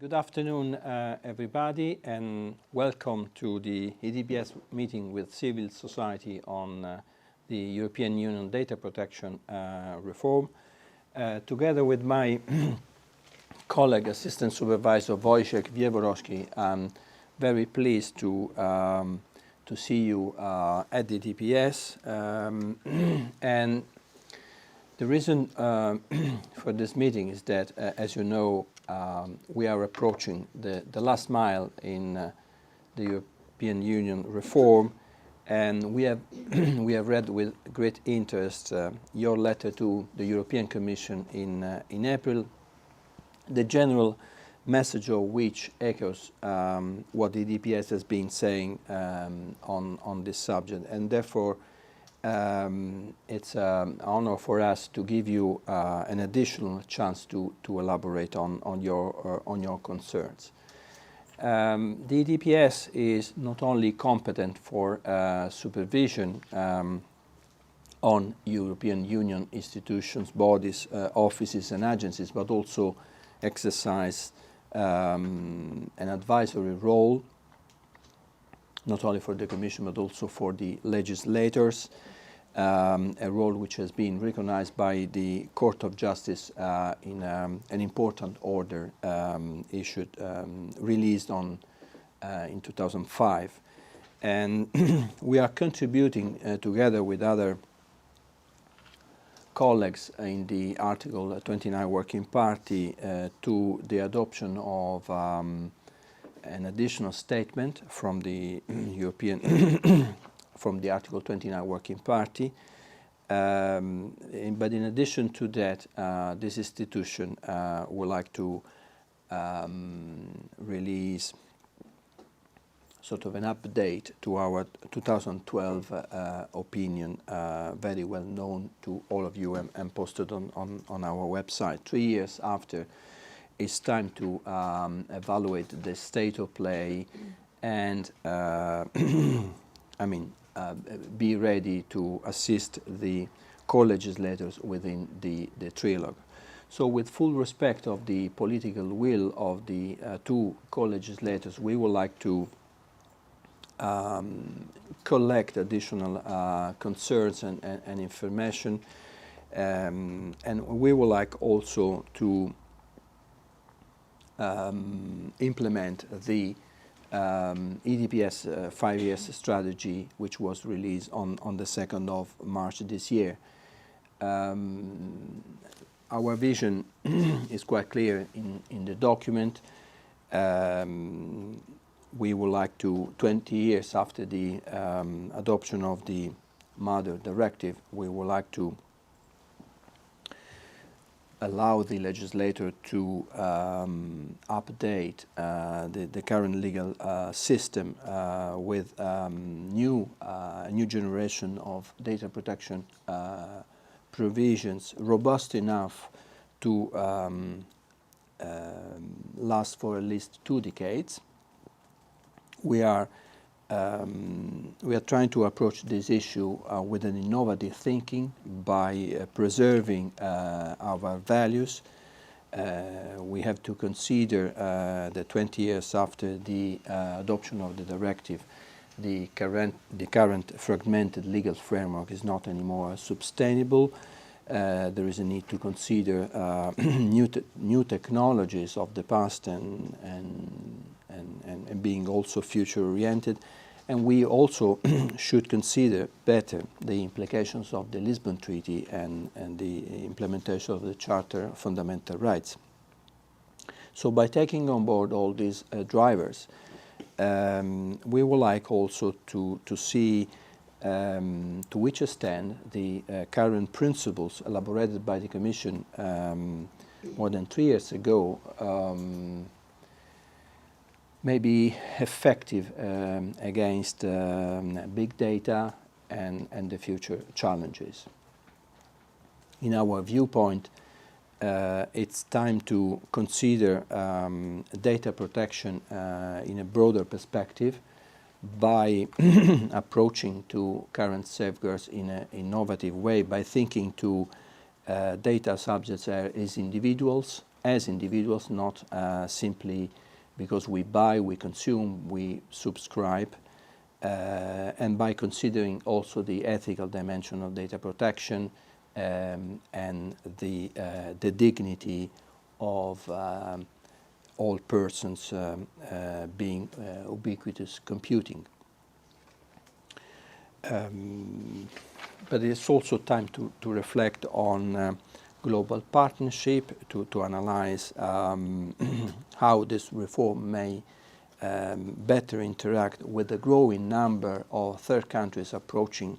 Good afternoon, everybody, and welcome to the EDPS meeting with civil society on the European Union data protection reform. Together with my colleague, Assistant Supervisor Wojciech Wieborowski, I'm very pleased to see you at the EDPS. And the reason for this meeting is that, as you know, we are approaching the last mile in the European Union reform, and we have we have read with great interest your letter to the European Commission in April, the general message of which echoes what the EDPS has been saying on this subject, and therefore it's an honor for us to give you an additional chance to elaborate on your concerns. The EDPS is not only competent for supervision on European Union institutions, bodies, offices and agencies, but also exercise an advisory role, not only for the Commission but also for the legislators, a role which has been recognized by the Court of Justice in an important order issued, released in 2005. And we are contributing together with other colleagues in the Article 29 Working Party to the adoption of an additional statement from the European from the Article 29 Working Party. But in addition to that, this institution would like to release sort of an update to our 2012 opinion, very well known to all of you and posted on our website. 3 years after, it's time to evaluate the state of play and be ready to assist the co-legislators within the trilogue. So with full respect of the political will of the two co-legislators, we would like to collect additional concerns and information, and we would like also to implement the EDPS 5 years strategy, which was released on the 2nd of March this year. Our vision is quite clear in the document. We would like to, 20 years after the adoption of the Mother Directive, we would like to allow the legislator to update the current legal system with new generation of data protection provisions robust enough to last for at least 2 decades. We are trying to approach this issue with an innovative thinking by preserving our values. We have to consider that 20 years after the adoption of the directive, the current fragmented legal framework is not anymore sustainable. There is a need to consider new technologies of the past and being also future-oriented. And we also should consider better the implications of the Lisbon Treaty and the implementation of the Charter of Fundamental Rights. So by taking on board all these drivers, we would like also to see to which extent the current principles elaborated by the Commission more than 3 years ago may be effective against big data and the future challenges. In our viewpoint, it's time to consider data protection in a broader perspective by approaching to current safeguards in an innovative way, by thinking to data subjects as individuals as individuals, not simply because we buy, we consume, we subscribe, and by considering also the ethical dimension of data protection and the dignity of all persons being ubiquitous computing. But it's also time to reflect on global partnership, to analyze how this reform may better interact with the growing number of third countries approaching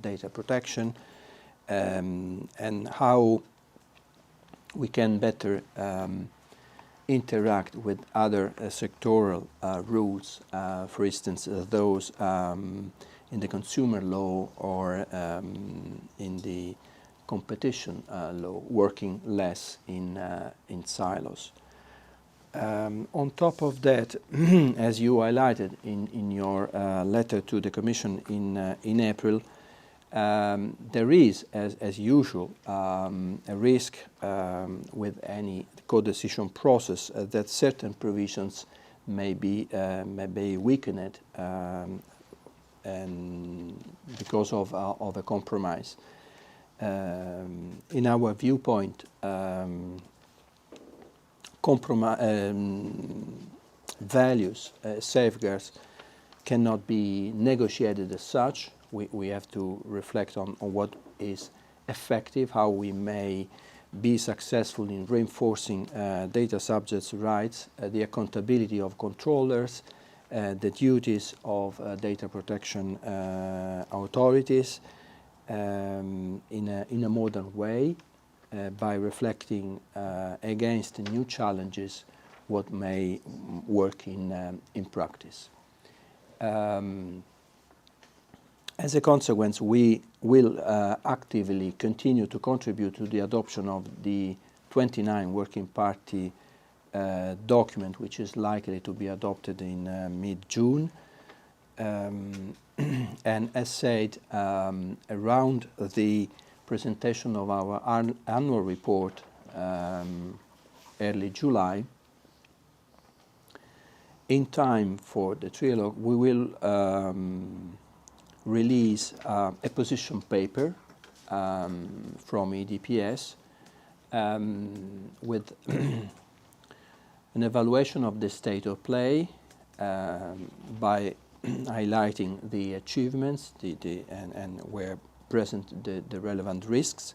data protection, and how we can better interact with other sectoral rules, for instance, those in the consumer law or in the competition law, working less in silos. On top of that, as you highlighted in your letter to the Commission in April, there is, as usual, a risk with any co-decision process that certain provisions may be weakened and because of a compromise. In our viewpoint, values, safeguards, cannot be negotiated as such. We have to reflect on what is effective, how we may be successful in reinforcing data subjects' rights, the accountability of controllers, the duties of data protection authorities in a modern way, by reflecting against new challenges what may work in practice. As a consequence, we will actively continue to contribute to the adoption of the 29 Working Party document, which is likely to be adopted in mid-June. And as said, around the presentation of our annual report early July, in time for the trilogue, we will release a position paper from EDPS with an evaluation of the state of play by highlighting the achievements and where present the relevant risks.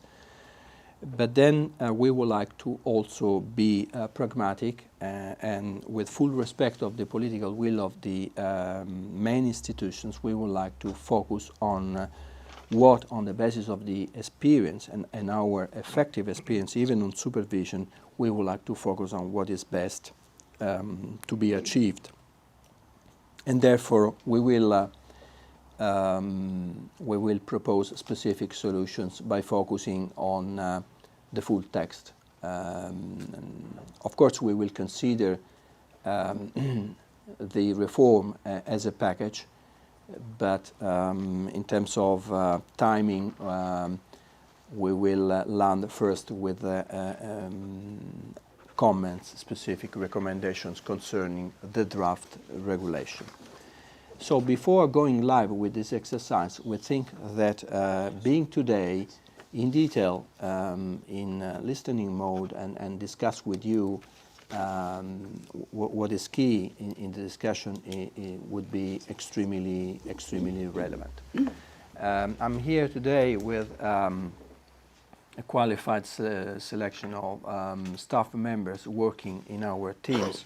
But then we would like to also be pragmatic and with full respect of the political will of the main institutions, we would like to focus on what, on the basis of the experience and our effective experience, even on supervision, we would like to focus on what is best to be achieved. And therefore, we will propose specific solutions by focusing on the full text. Of course, we will consider the reform as a package, but in terms of timing, we will land first with comments, specific recommendations concerning the draft regulation. So before going live with this exercise, we think that being today in detail in listening mode and discuss with you what is key in the discussion would be extremely relevant. I'm here today with a qualified selection of staff members working in our teams,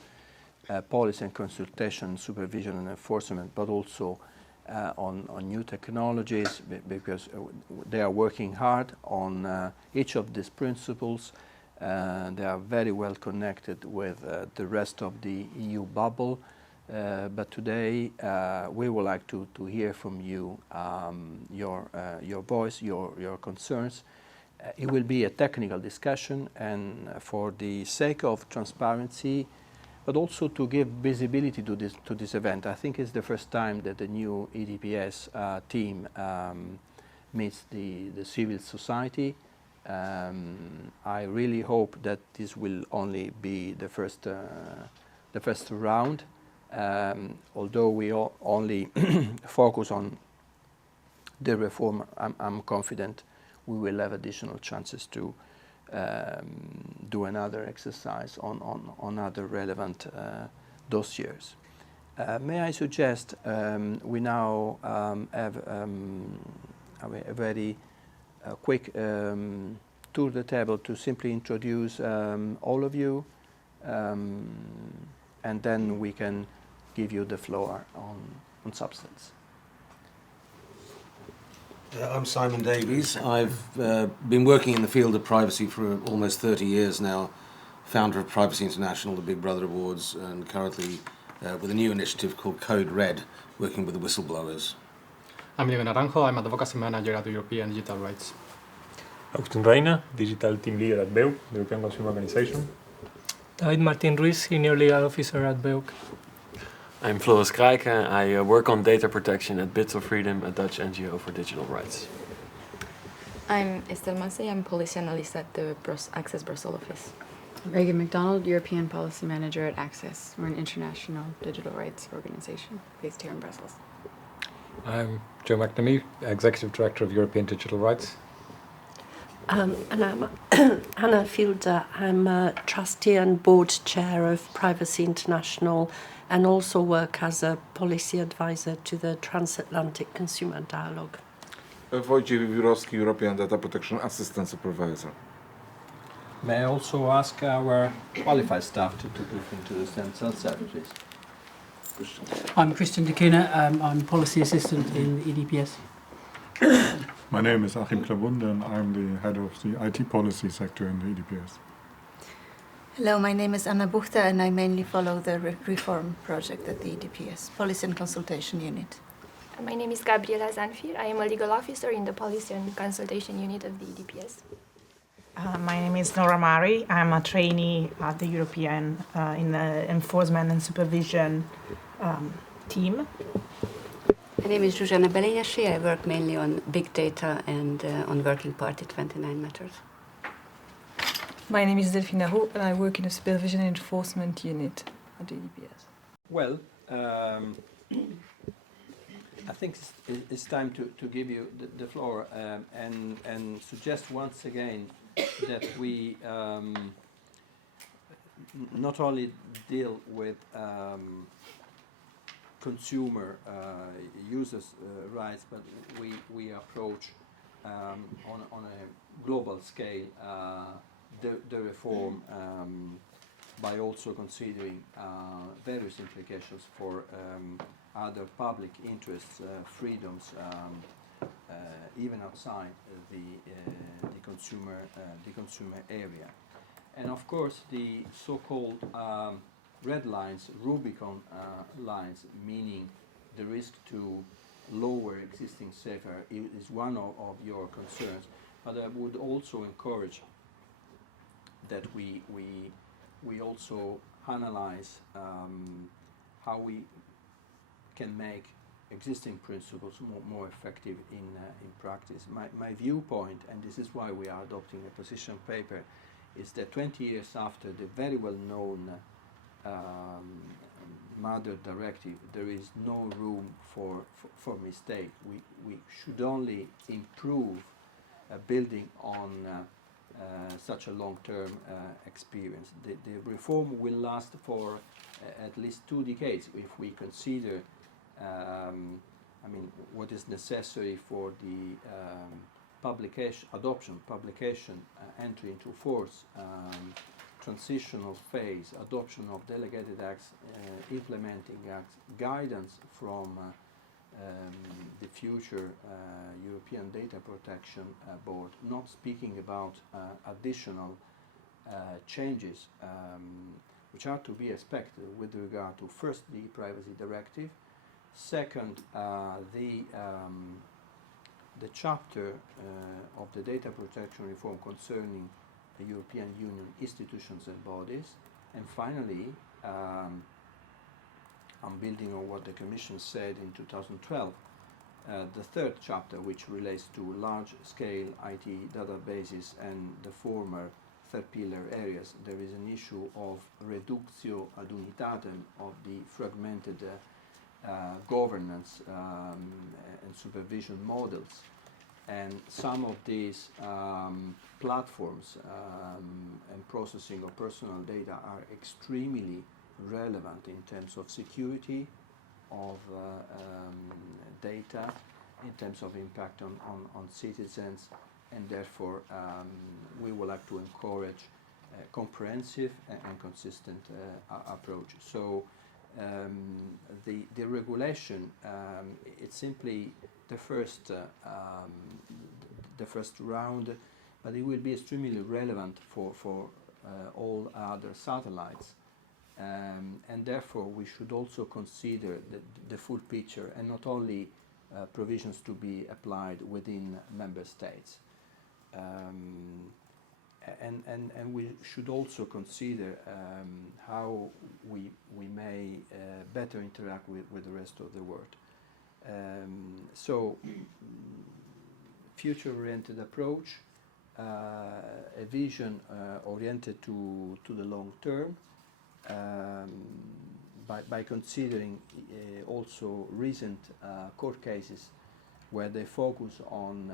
policy and consultation, supervision and enforcement, but also on new technologies, because they are working hard on each of these principles. They are very well connected with the rest of the EU bubble. But today we would like to hear from you your voice, your concerns. It will be a technical discussion, and for the sake of transparency, but also to give visibility to this event. I think it's the first time that the new EDPS team meets the civil society, I really hope that this will only be the first round, although we only focus on the reform. I'm confident we will have additional chances to do another exercise on other relevant dossiers. May I suggest we now have a very quick tour of the table to simply introduce all of you, and then we can give you the floor on substance. I'm Simon Davies. I've been working in the field of privacy for almost 30 years now, founder of Privacy International, the Big Brother Awards, and currently with a new initiative called Code Red, working with the whistleblowers. I'm Diego Naranjo. I'm Advocacy Manager at the European Digital Rights. Agustín Reina, Digital Team Leader at BEUC, the European Consumer Organization. David Martin Ruiz, Senior Legal Officer at BEUC. I'm Floris Krijke. I work on data protection at Bits of Freedom, a Dutch NGO for digital rights. I'm Estelle Massey. I'm Policy Analyst at the Access Brussels office. Reagan McDonald, European Policy Manager at Access. We're an international digital rights organization based here in Brussels. I'm Joe McNamee, Executive Director of European Digital Rights. And I'm Anna Fielder. I'm a trustee and board chair of Privacy International and also work as a policy advisor to the Transatlantic Consumer Dialogue. Wojciech Wiewiórowski, European Data Protection Assistant Supervisor. May I also ask our qualified staff to introduce themselves, please? I'm Christian de Kune. I'm Policy Assistant in EDPS. My name is Achim Klabunde and I'm the head of the IT policy sector in the EDPS. Hello, my name is Anna Buchta and I mainly follow the reform project at the EDPS, Policy and Consultation Unit. My name is Gabriela Zanfir. I am a legal officer in the Policy and Consultation Unit of the EDPS. My name is Nora Mari. I'm a trainee at the European in the Enforcement and Supervision team. My name is Zsuzsanna Belényesi. I work mainly on big data and on Working Party 29 matters. My name is Delphine Roux and I work in the Supervision and Enforcement Unit at the EDPS. Well, I think it's time to give you the floor and suggest once again that we not only deal with consumer users' rights, but we approach on a global scale the reform by also considering various implications for other public interests, freedoms, even outside the consumer area, and of course the so-called red lines, Rubicon lines, meaning the risk to lower existing safeguards is one of your concerns. But I would also encourage that we also analyze how we can make existing principles more effective in practice. My viewpoint, and this is why we are adopting a position paper, is that 20 years after the very well-known Mother Directive, there is no room for mistake. We should only improve building on such a long-term experience. The reform will last for at least 2 decades if we consider what is necessary for the publication, entry into force, transitional phase, adoption of delegated acts, implementing acts, guidance from the future European Data Protection Board, not speaking about additional changes which are to be expected with regard to first the Privacy Directive, second the chapter of the data protection reform concerning the European Union institutions and bodies, and finally I'm building on what the Commission said in 2012 the third chapter, which relates to large-scale IT databases and the former third pillar areas, there is an issue of reductio ad unitatem of the fragmented governance and supervision models. And some of these platforms and processing of personal data are extremely relevant in terms of security of data, in terms of impact on citizens, and therefore we would like to encourage a comprehensive and consistent approach. So the regulation, it's simply the first round, but it will be extremely relevant for all other satellites. And therefore we should also consider the full picture and not only provisions to be applied within member states. And we should also consider how we may better interact with the rest of the world. So, future-oriented approach, a vision oriented to the long term, by considering also recent court cases where they focus on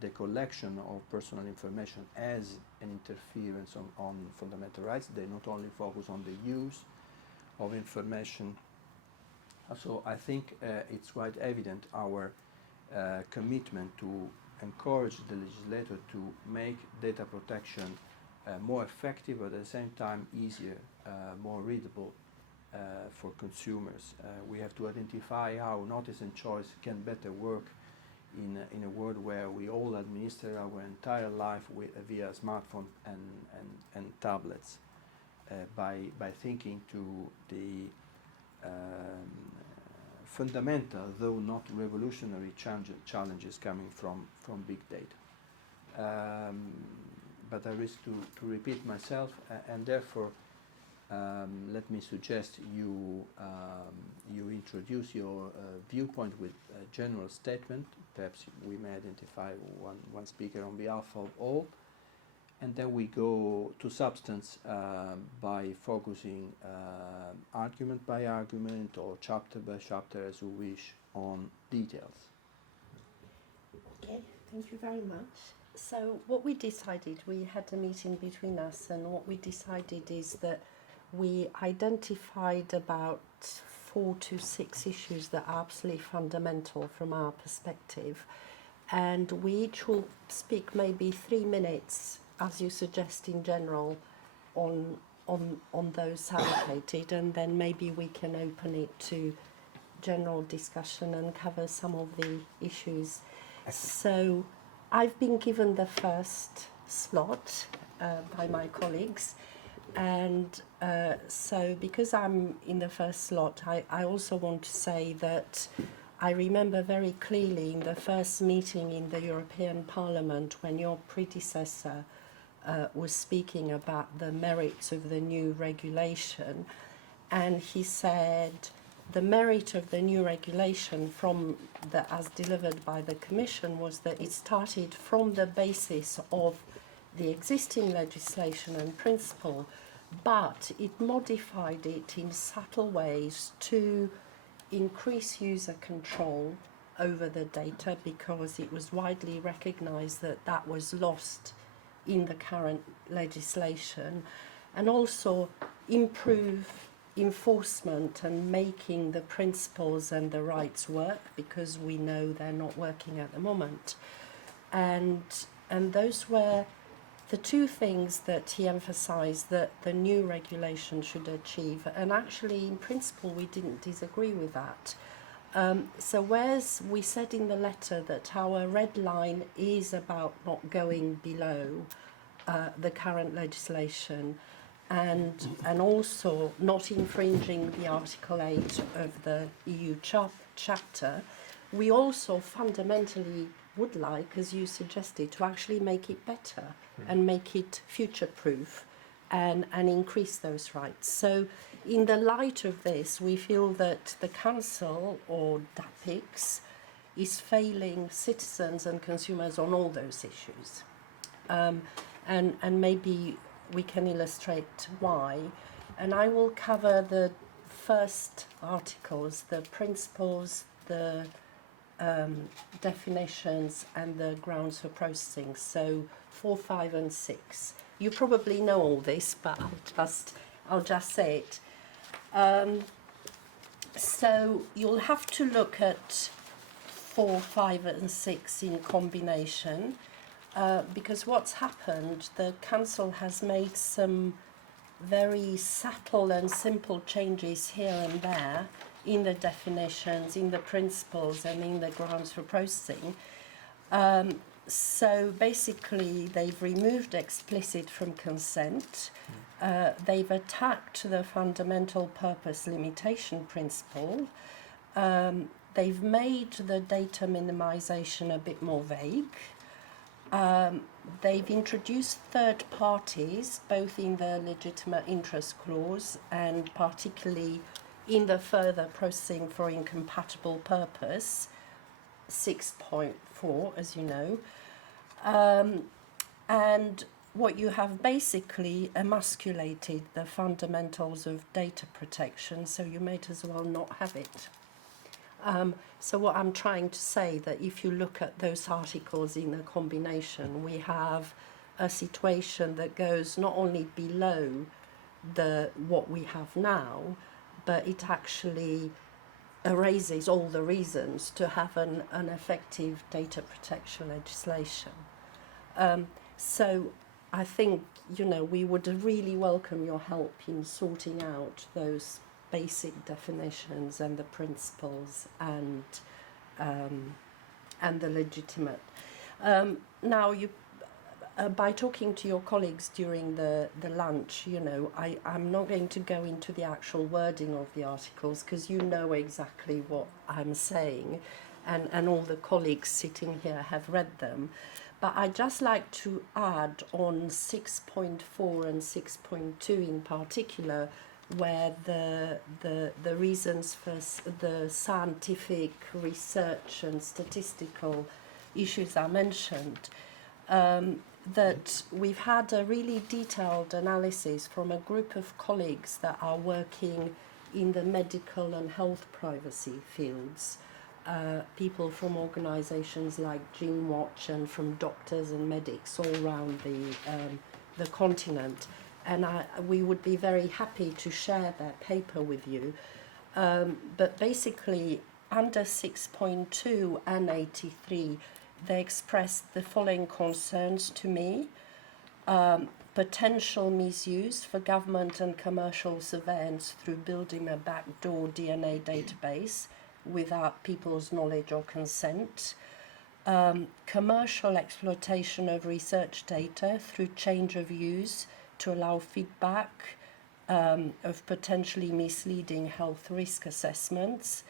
the collection of personal information as an interference on fundamental rights. They not only focus on the use of information. So I think it's quite evident our commitment to encourage the legislator to make data protection more effective, but at the same time easier, more readable for consumers. We have to identify how notice and choice can better work in a world where we all administer our entire life via smartphone and tablets, by thinking to the fundamental, though not revolutionary, challenges coming from big data. But I risk to repeat myself, and therefore let me suggest you introduce your viewpoint with a general statement. Perhaps we may identify one speaker on behalf of all, and then we go to substance by focusing argument by argument or chapter by chapter, as you wish, on details. Okay, thank you very much. So what we decided, we had a meeting between us, and what we decided is that we identified about 4 to 6 issues that are absolutely fundamental from our perspective, and we each will speak maybe 3 minutes, as you suggest, in general on those allocated, and then maybe we can open it to general discussion and cover some of the issues. So I've been given the first slot by my colleagues, and so because I'm in the first slot, I also want to say that I remember very clearly in the first meeting in the European Parliament when your predecessor was speaking about the merits of the new regulation, and he said the merit of the new regulation as delivered by the Commission was that it started from the basis of the existing legislation and principle, but it modified it in subtle ways to increase user control over the data, because it was widely recognized that that was lost in the current legislation, and also improve enforcement and making the principles and the rights work, because we know they're not working at the moment. And those were the 2 things that he emphasized that the new regulation should achieve, and actually in principle we didn't disagree with that. So whereas we said in the letter that our red line is about not going below the current legislation, and also not infringing the Article 8 of the EU chapter, we also fundamentally would like, as you suggested, to actually make it better and make it future-proof and increase those rights. So in the light of this, we feel that the Council, or DAPIX, is failing citizens and consumers on all those issues. And maybe we can illustrate why. And I will cover the first articles, the principles, the definitions, and the grounds for processing. So 4, 5, and 6. You probably know all this, but I'll just say it. So you'll have to look at 4, 5, and 6 in combination, because what's happened, the Council has made some very subtle and simple changes here and there in the definitions, in the principles, and in the grounds for processing. So basically, they've removed explicit from consent. They've attacked the fundamental purpose limitation principle. They've made the data minimization a bit more vague. They've introduced third parties, both in the legitimate interest clause and particularly in the further processing for incompatible purpose, 6.4, as you know. And what you have basically emasculated the fundamentals of data protection, so you might as well not have it. So what I'm trying to say, that if you look at those articles in a combination, we have a situation that goes not only below what we have now, but it actually erases all the reasons to have an effective data protection legislation. So I think, we would really welcome your help in sorting out those basic definitions and the principles and the legitimate. Now, by talking to your colleagues during the lunch, I'm not going to go into the actual wording of the articles, because you know exactly what I'm saying, and all the colleagues sitting here have read them. But I'd just like to add on 6.4 and 6.2 in particular, where the reasons for the scientific research and statistical issues are mentioned, that we've had a really detailed analysis from a group of colleagues that are working in the medical and health privacy fields, people from organisations like GeneWatch and from doctors and medics all around the continent. And we would be very happy to share that paper with you. But basically, under 6.2 and 83, they expressed the following concerns to me. Potential misuse for government and commercial surveillance through building a backdoor DNA database without people's knowledge or consent. Commercial exploitation of research data through change of use to allow feedback of potentially misleading health risk assessments.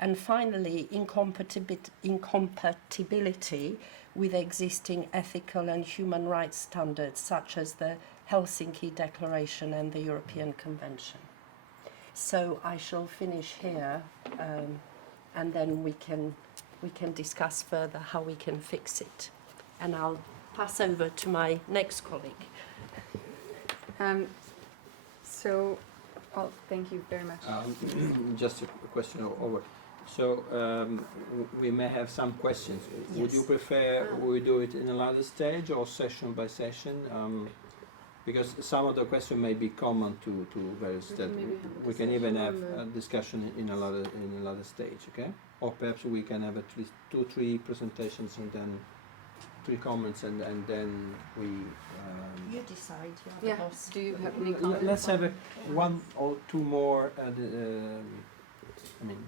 And finally, incompatibility with existing ethical and human rights standards, such as the Helsinki Declaration and the European Convention. So I shall finish here, and then we can discuss further how we can fix it. And I'll pass over to my next colleague. Thank you very much. Just a question over. So we may have some questions. Yes. Would you prefer we do it in another stage or session by session? Because some of the questions may be common to various stages. We can even have a discussion in another stage, okay? Or perhaps we can have at least 2-3 presentations and then 3 comments, and then we. You decide. Yeah. Boss. Do you have any comments? Let's have 1 or 2 more.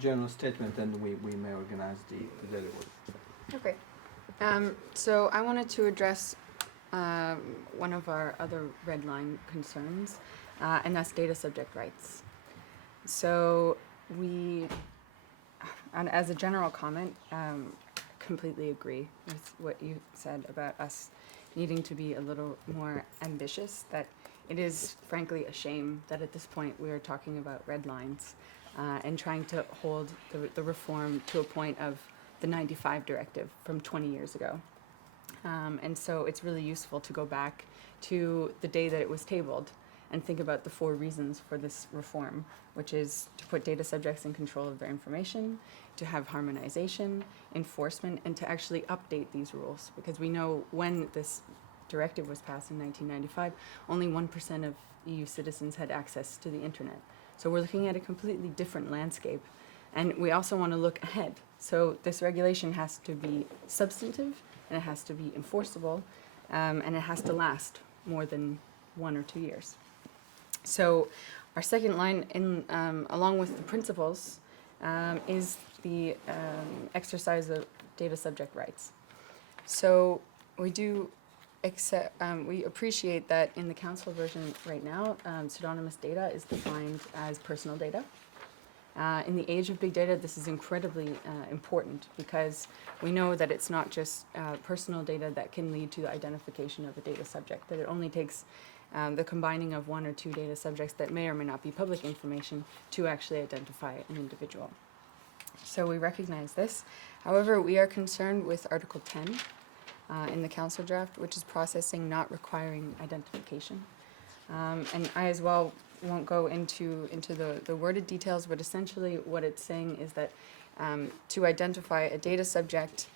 General statement, and we may organize the delivery. Okay. So I wanted to address one of our other red line concerns, and that's data subject rights. So and as a general comment, completely agree with what you said about us needing to be a little more ambitious, that it is frankly a shame that at this point we are talking about red lines and trying to hold the reform to a point of the 95 directive from 20 years ago. And so it's really useful to go back to the day that it was tabled and think about the 4 reasons for this reform, which is to put data subjects in control of their information, to have harmonization, enforcement, and to actually update these rules. Because we know when this directive was passed in 1995, only 1% of EU citizens had access to the internet. So we're looking at a completely different landscape. And we also want to look ahead. So this regulation has to be substantive, and it has to be enforceable, and it has to last more than 1 or 2 years. So our second line, along with the principles, is the exercise of data subject rights. So we do we appreciate that in the council version right now, pseudonymous data is defined as personal data. In the age of big data, this is incredibly important because we know that it's not just personal data that can lead to the identification of a data subject, that it only takes the combining of 1 or 2 data subjects that may or may not be public information to actually identify an individual. So we recognize this. However, we are concerned with Article 10 in the council draft, which is processing not requiring identification. And I as well won't go into the worded details, but essentially what it's saying is that to identify a data subject,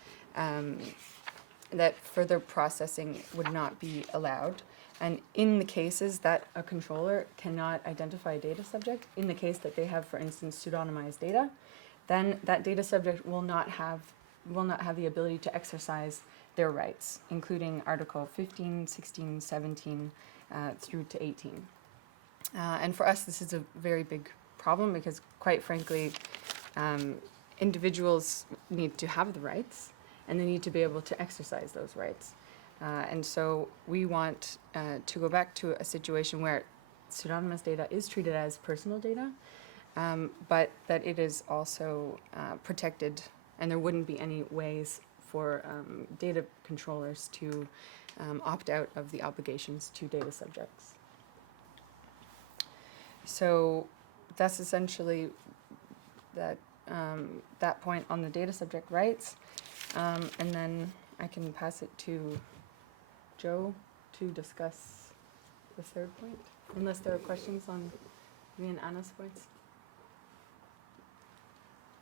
that further processing would not be allowed. And in the cases that a controller cannot identify a data subject, in the case that they have, for instance, pseudonymized data, then that data subject will not have the ability to exercise their rights, including Article 15, 16, 17, through to 18. And for us, this is a very big problem because, quite frankly, individuals need to have the rights and they need to be able to exercise those rights. And so we want to go back to a situation where pseudonymous data is treated as personal data, but that it is also protected, and there wouldn't be any ways for data controllers to opt out of the obligations to data subjects. So that's essentially that point on the data subject rights. And then I can pass it to Joe to discuss the third point, unless there are questions on me and Anna's points.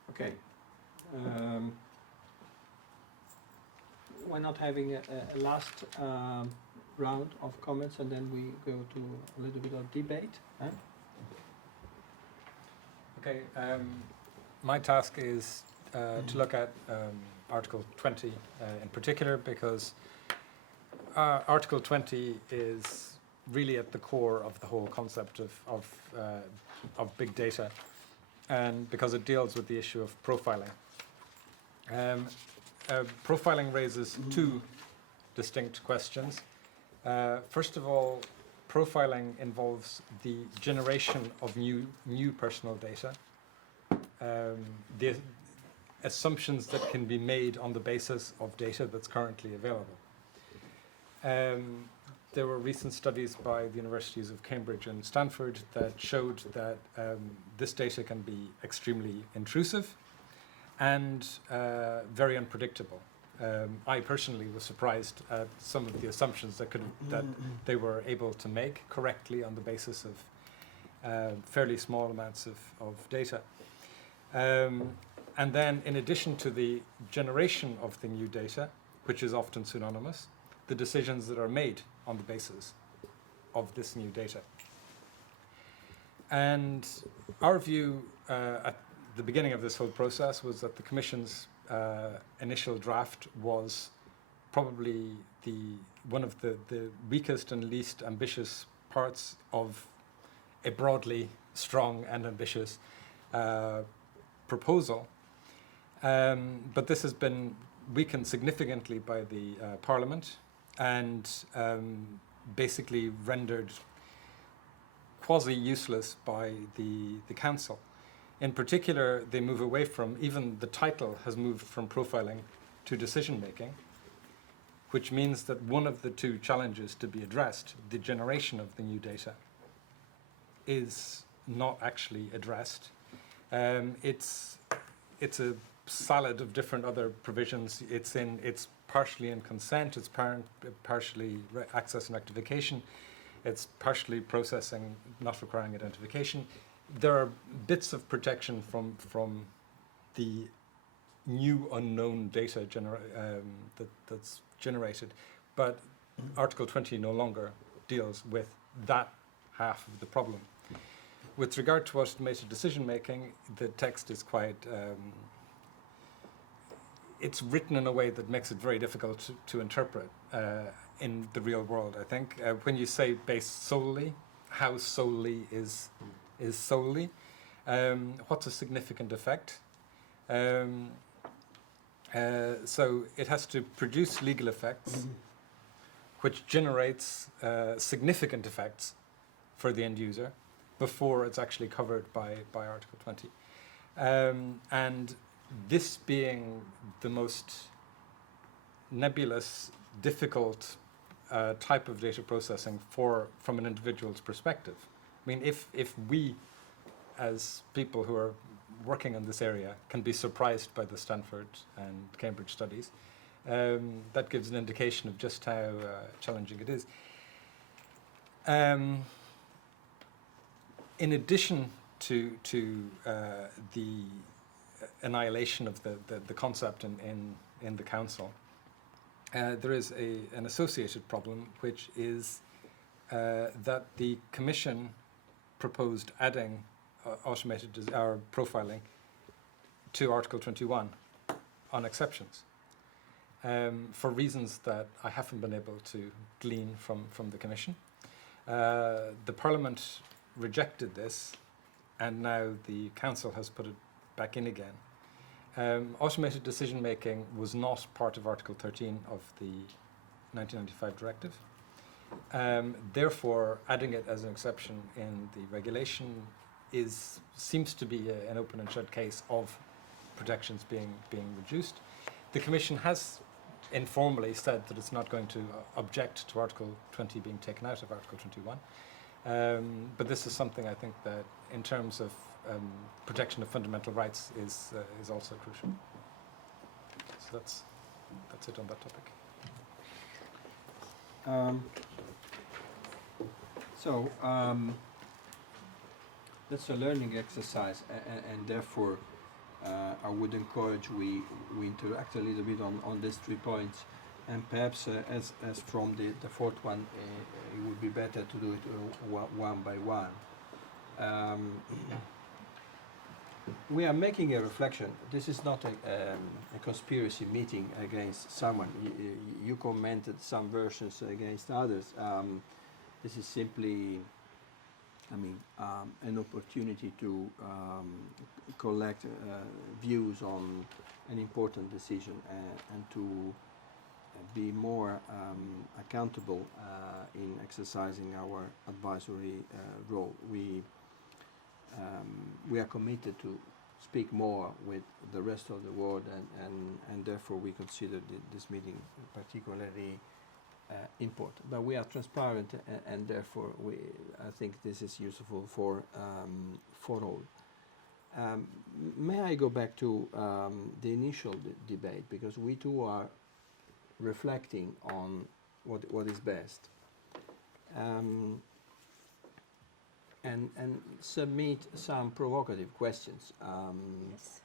Okay. Why not having a last round of comments and then we go to a little bit of debate? Huh? Okay. My task is to look at Article 20 in particular, because Article 20 is really at the core of the whole concept of big data, and because it deals with the issue of profiling. Profiling raises 2 distinct questions. First of all, profiling involves the generation of new personal data, the assumptions that can be made on the basis of data that's currently available. There were recent studies by the universities of Cambridge and Stanford that showed that this data can be extremely intrusive and very unpredictable. I personally was surprised at some of the assumptions that they were able to make correctly on the basis of fairly small amounts of data. And then, in addition to the generation of the new data, which is often pseudonymous, the decisions that are made on the basis of this new data. And our view at the beginning of this whole process was that the Commission's initial draft was probably one of the weakest and least ambitious parts of a broadly strong and ambitious proposal. But this has been weakened significantly by the Parliament and basically rendered quasi-useless by the Council. In particular, they move away from, even the title has moved from profiling to decision-making, which means that one of the 2 challenges to be addressed, the generation of the new data, is not actually addressed. It's a salad of different other provisions. It's partially in consent, it's partially access and rectification, it's partially processing not requiring identification. There are bits of protection from the new unknown data that's generated, but Article 20 no longer deals with that half of the problem. With regard to automated decision making, the text is quite it's written in a way that makes it very difficult to interpret in the real world, I think. When you say based solely, how solely is solely? What's a significant effect? So it has to produce legal effects, which generates significant effects for the end user before it's actually covered by Article 20. And this being the most nebulous, difficult type of data processing from an individual's perspective. I mean, if we, as people who are working in this area, can be surprised by the Stanford and Cambridge studies, that gives an indication of just how challenging it is. In addition to the annihilation of the concept in the Council, there is an associated problem, which is that the Commission proposed adding automated profiling to Article 21 on exceptions for reasons that I haven't been able to glean from the Commission. The Parliament rejected this, and now the Council has put it back in again. Automated decision making was not part of Article 13 of the 1995 directive. Therefore, adding it as an exception in the regulation seems to be an open and shut case of protections being reduced. The Commission has informally said that it's not going to object to Article 20 being taken out of Article 21. But this is something I think that, in terms of protection of fundamental rights, is also crucial. So that's it on that topic. That's a learning exercise, and therefore I would encourage we interact a little bit on these 3 points, and perhaps as from the fourth one, it would be better to do it one by one. We are making a reflection. This is not a conspiracy meeting against someone. You commented some versions against others. This is simply, an opportunity to collect views on an important decision and to be more accountable in exercising our advisory role. We are committed to speak more with the rest of the world, and therefore we consider this meeting particularly important. But we are transparent, and therefore I think this is useful for all. May I go back to the initial debate, because we too are reflecting on what is best, and submit some provocative questions. Yes.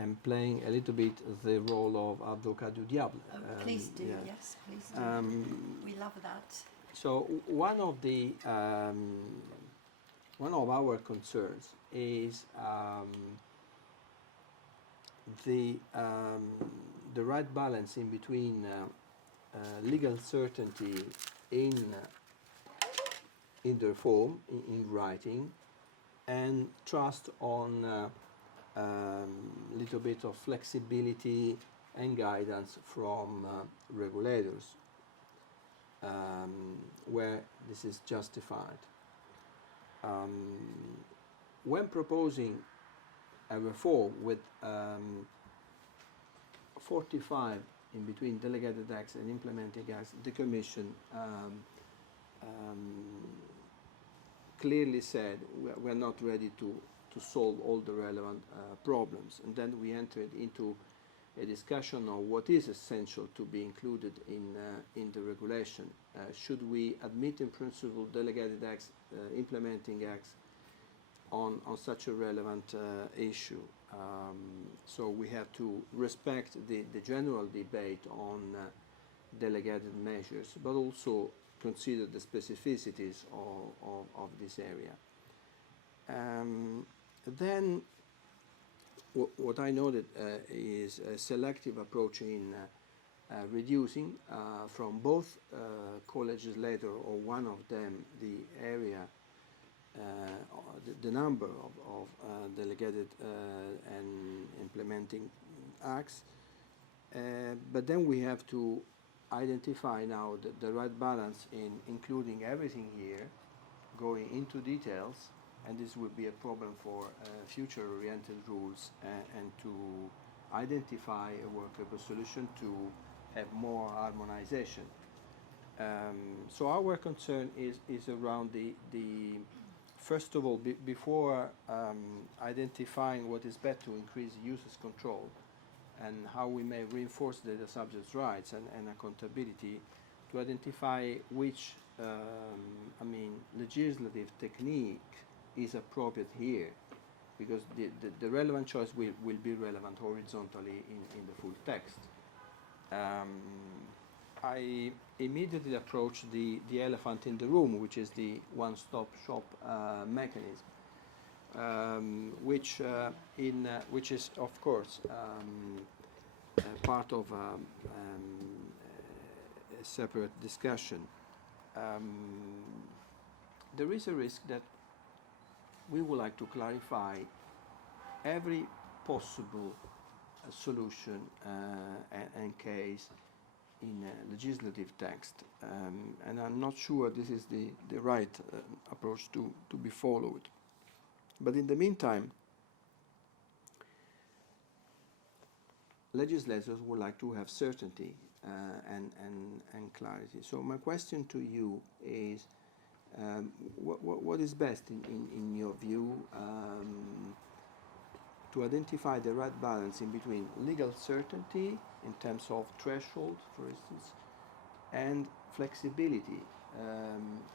And playing a little bit the role of avocat du diable. Please do, yeah. yes, please do. We love that. So one of our concerns is the right balance in between legal certainty in the form, in writing, and trust on little bit of flexibility and guidance from regulators where this is justified. When proposing a reform with 45 in between delegated acts and implementing acts, the Commission clearly said we're not ready to to solve all the relevant problems. And then we entered into a discussion of what is essential to be included in the regulation. Should we admit in principle delegated acts, implementing acts on such a relevant issue? So we have to respect the general debate on delegated measures, but also consider the specificities of this area. Then what I noted is a selective approach in reducing from both co-legislator or one of them the area, the number of delegated and implementing acts. But then we have to identify now the right balance in including everything here, going into details, and this will be a problem for future-oriented rules, and to identify a workable solution to have more harmonization. So our concern is around the first of all, before identifying what is better to increase users' control and how we may reinforce the subject's rights and accountability, to identify which legislative technique is appropriate here, because the relevant choice will be relevant horizontally in the full text. I immediately approached the elephant in the room, which is the one-stop shop mechanism, which is of course part of a separate discussion. There is a risk that we would like to clarify every possible solution and case in a legislative text, and I'm not sure this is the right approach to be followed. But in the meantime, legislators would like to have certainty and clarity. So my question to you is, what is best in your view to identify the right balance in between legal certainty in terms of threshold, for instance, and flexibility?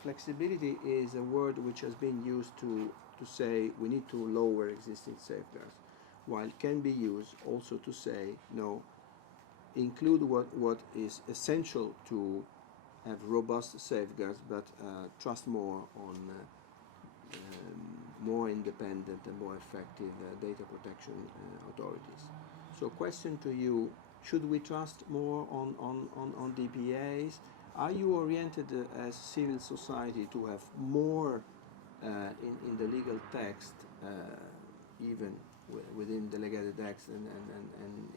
Flexibility is a word which has been used to say we need to lower existing safeguards, while it can be used also to say no, include what is essential to have robust safeguards, but trust more on more independent and more effective data protection authorities. So question to you, should we trust more on DPAs? Are you oriented as civil society to have more in the legal text, even within delegated acts and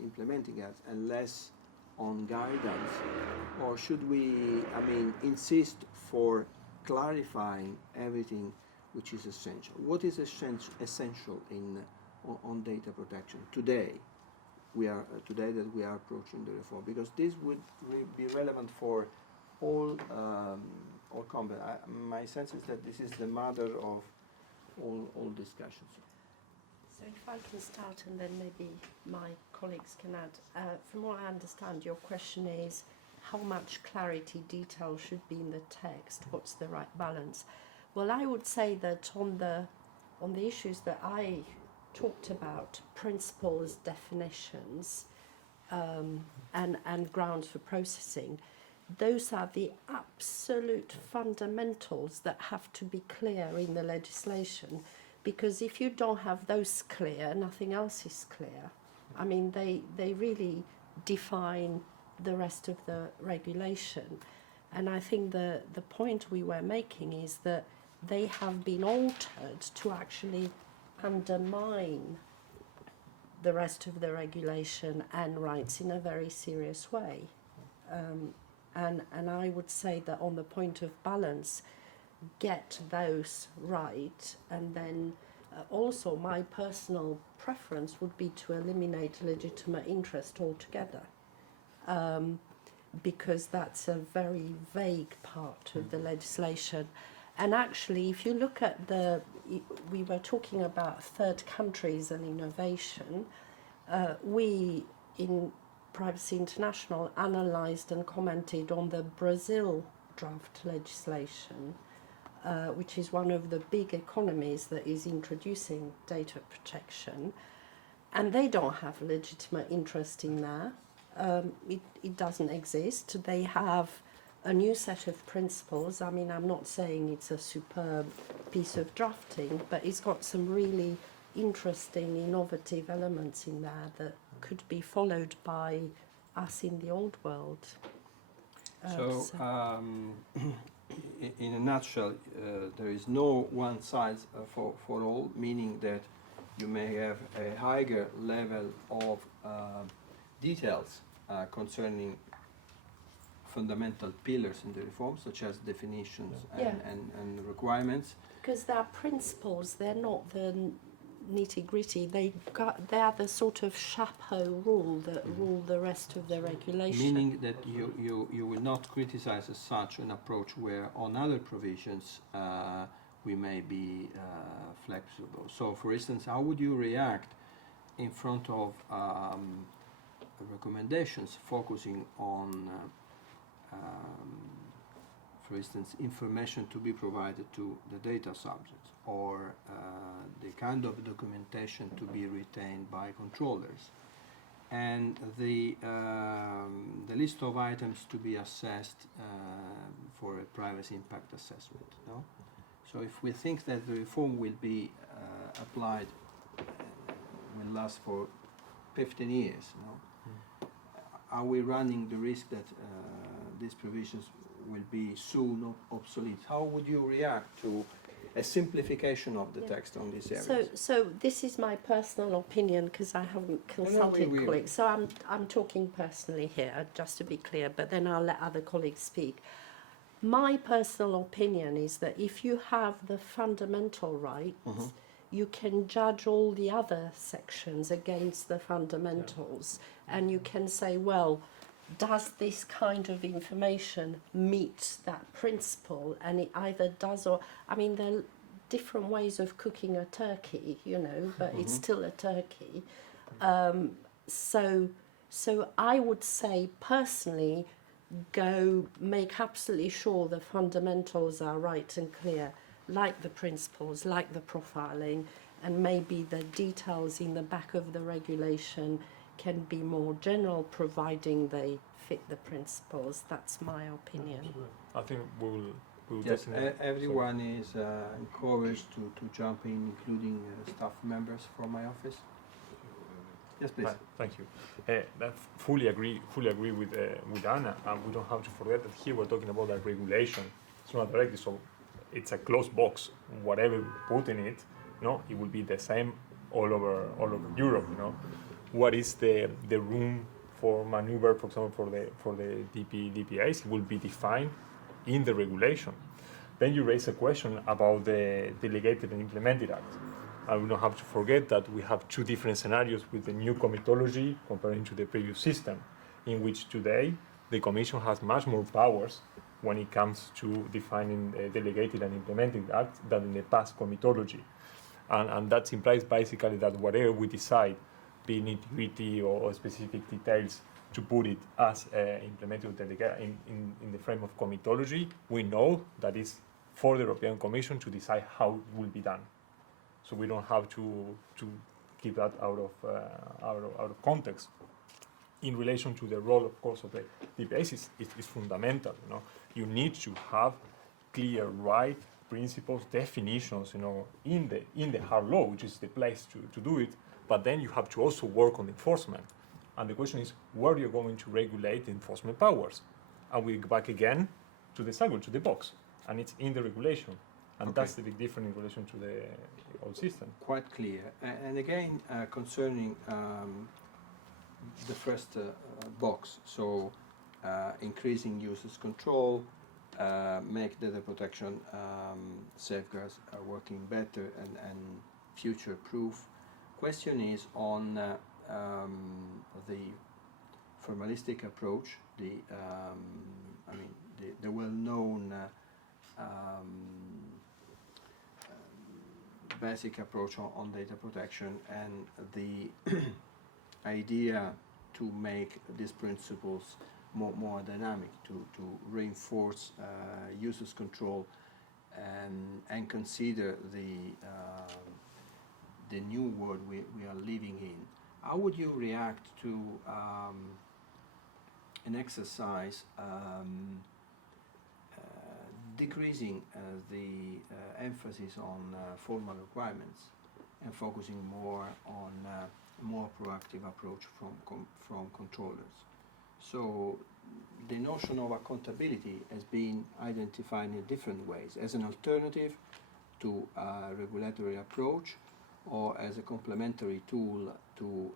implementing acts, and less on guidance? Or should we, insist for clarifying everything which is essential? What is essential on data protection today? Today that we are approaching the reform, because this would be relevant for all combat. My sense is that this is the mother of all discussions. So if I can start, and then maybe my colleagues can add. From what I understand, your question is how much clarity, detail should be in the text. What's the right balance? Well, I would say that on the issues that I talked about, principles, definitions, and grounds for processing, those are the absolute fundamentals that have to be clear in the legislation, because if you don't have those clear, nothing else is clear. They really define the rest of the regulation. And I think the point we were making is that they have been altered to actually undermine the rest of the regulation and rights in a very serious way. And I would say that on the point of balance, get those right, and then also my personal preference would be to eliminate legitimate interest altogether, because that's a very vague part of the legislation. And actually, if you look at we were talking about third countries and innovation. We in Privacy International analysed and commented on the Brazil draft legislation, which is one of the big economies that is introducing data protection, and they don't have legitimate interest in that. It doesn't exist. They have a new set of principles. I mean, I'm not saying it's a superb piece of drafting, but it's got some really interesting, innovative elements in there that could be followed by us in the old world. In a nutshell, there is no one size for all, meaning that you may have a higher level of details concerning fundamental pillars in the reform, such as definitions and requirements. Because they are principles, they're not the nitty-gritty. They are the sort of chapeau rule that rule the rest of the regulation. Meaning that you will not criticize as such an approach where on other provisions we may be flexible. So, for instance, how would you react in front of recommendations focusing on for instance, information to be provided to the data subjects, or the kind of documentation to be retained by controllers, and the list of items to be assessed for a privacy impact assessment. No? So if we think that the reform will be applied, will last for 15 years, no? Are we running the risk that these provisions will be soon obsolete? How would you react to a simplification of the text on this area? So this is my personal opinion, because I haven't consulted colleagues. So I'm talking personally here, just to be clear, but then I'll let other colleagues speak. My personal opinion is that if you have the fundamental rights, you can judge all the other sections against the fundamentals, and you can say, well, does this kind of information meet that principle? And it either does or, I mean, there are different ways of cooking a turkey, you know, but it's still a turkey. So I would say personally, go make absolutely sure the fundamentals are right and clear, like the principles, like the profiling, and maybe the details in the back of the regulation can be more general, providing they fit the principles. That's my opinion. I think we'll yes, definitely... everyone is encouraged to jump in, including staff members from my office. Yes, please. Thank you. I fully agree with Anna, and we don't have to forget that here we're talking about a regulation. It's not directly, so it's a closed box. Whatever we put in it, it will be the same all over Europe. What is the room for maneuver, for example, for the EDPS? It will be defined in the regulation. Then you raise a question about the delegated and implemented act. I will not have to forget that we have two different scenarios with the new comitology comparing to the previous system, in which today the Commission has much more powers when it comes to defining delegated and implemented acts than in the past comitology. And that implies basically that whatever we decide, be nitty-gritty or specific details, to put it as implemented in the frame of comitology, we know that it's for the European Commission to decide how it will be done. So we don't have to keep that out of context. In relation to the role, of course, of the EDPS is fundamental. You need to have clear right principles, definitions, in the hard law, which is the place to do it. But then you have to also work on enforcement. And the question is, where you're going to regulate the enforcement powers? And we go back again to the cycle, to the box. And it's in the regulation. And that's the big difference in relation to the old system. Quite clear. And again, concerning the first box, so increasing users' control, make data protection safeguards are working better and future-proof. Question is on the formalistic approach, the well-known basic approach on data protection and the idea to make these principles more dynamic, to reinforce users control and consider the new world we are living in. How would you react to an exercise decreasing the emphasis on formal requirements and focusing more on more proactive approach from controllers? So the notion of accountability has been identified in different ways as an alternative to a regulatory approach or as a complementary tool to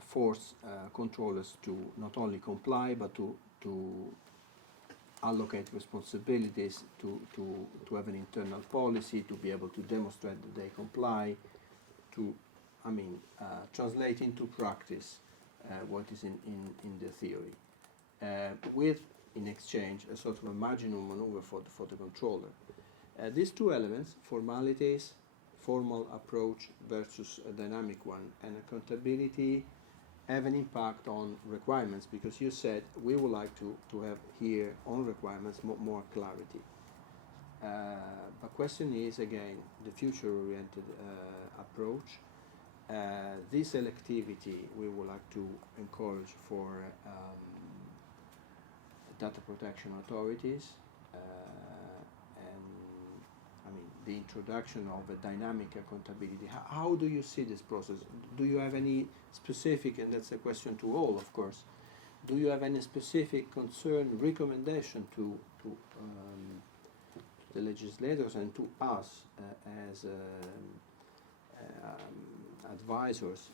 force controllers to not only comply but to allocate responsibilities, to have an internal policy, to be able to demonstrate that they comply, to translate into practice what is in the theory, with, in exchange, a sort of a marginal maneuver for the controller. These two elements, formalities, formal approach versus a dynamic one, and accountability, have an impact on requirements, because you said we would like to have here on requirements more clarity. The question is, again, the future-oriented approach. This selectivity we would like to encourage for data protection authorities, and the introduction of a dynamic accountability. How do you see this process? Do you have any specific, and that's a question to all, of course, do you have any specific concern, recommendation to the legislators and to us as advisors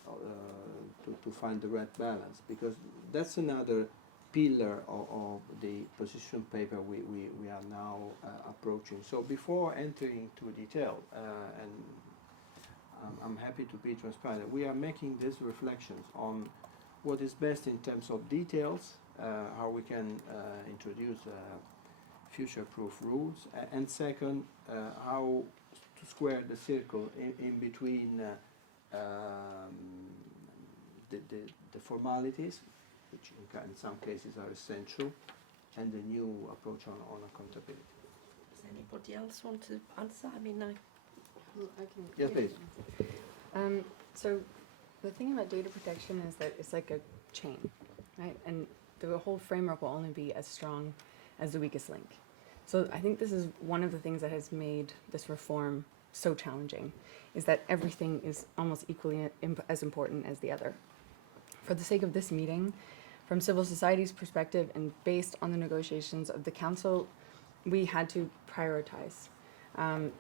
to find the right balance? Because that's another pillar of the position paper we are now approaching. So before entering into detail, and I'm happy to be transparent, we are making these reflections on what is best in terms of details, how we can introduce future-proof rules, and second, how to square the circle in between the formalities, which in some cases are essential, and the new approach on accountability. Does anybody else want to answer? I can. Yes, please. So the thing about data protection is that it's like a chain, right? And the whole framework will only be as strong as the weakest link. So I think this is one of the things that has made this reform so challenging, is that everything is almost equally as important as the other. For the sake of this meeting, from civil society's perspective and based on the negotiations of the council, we had to prioritize.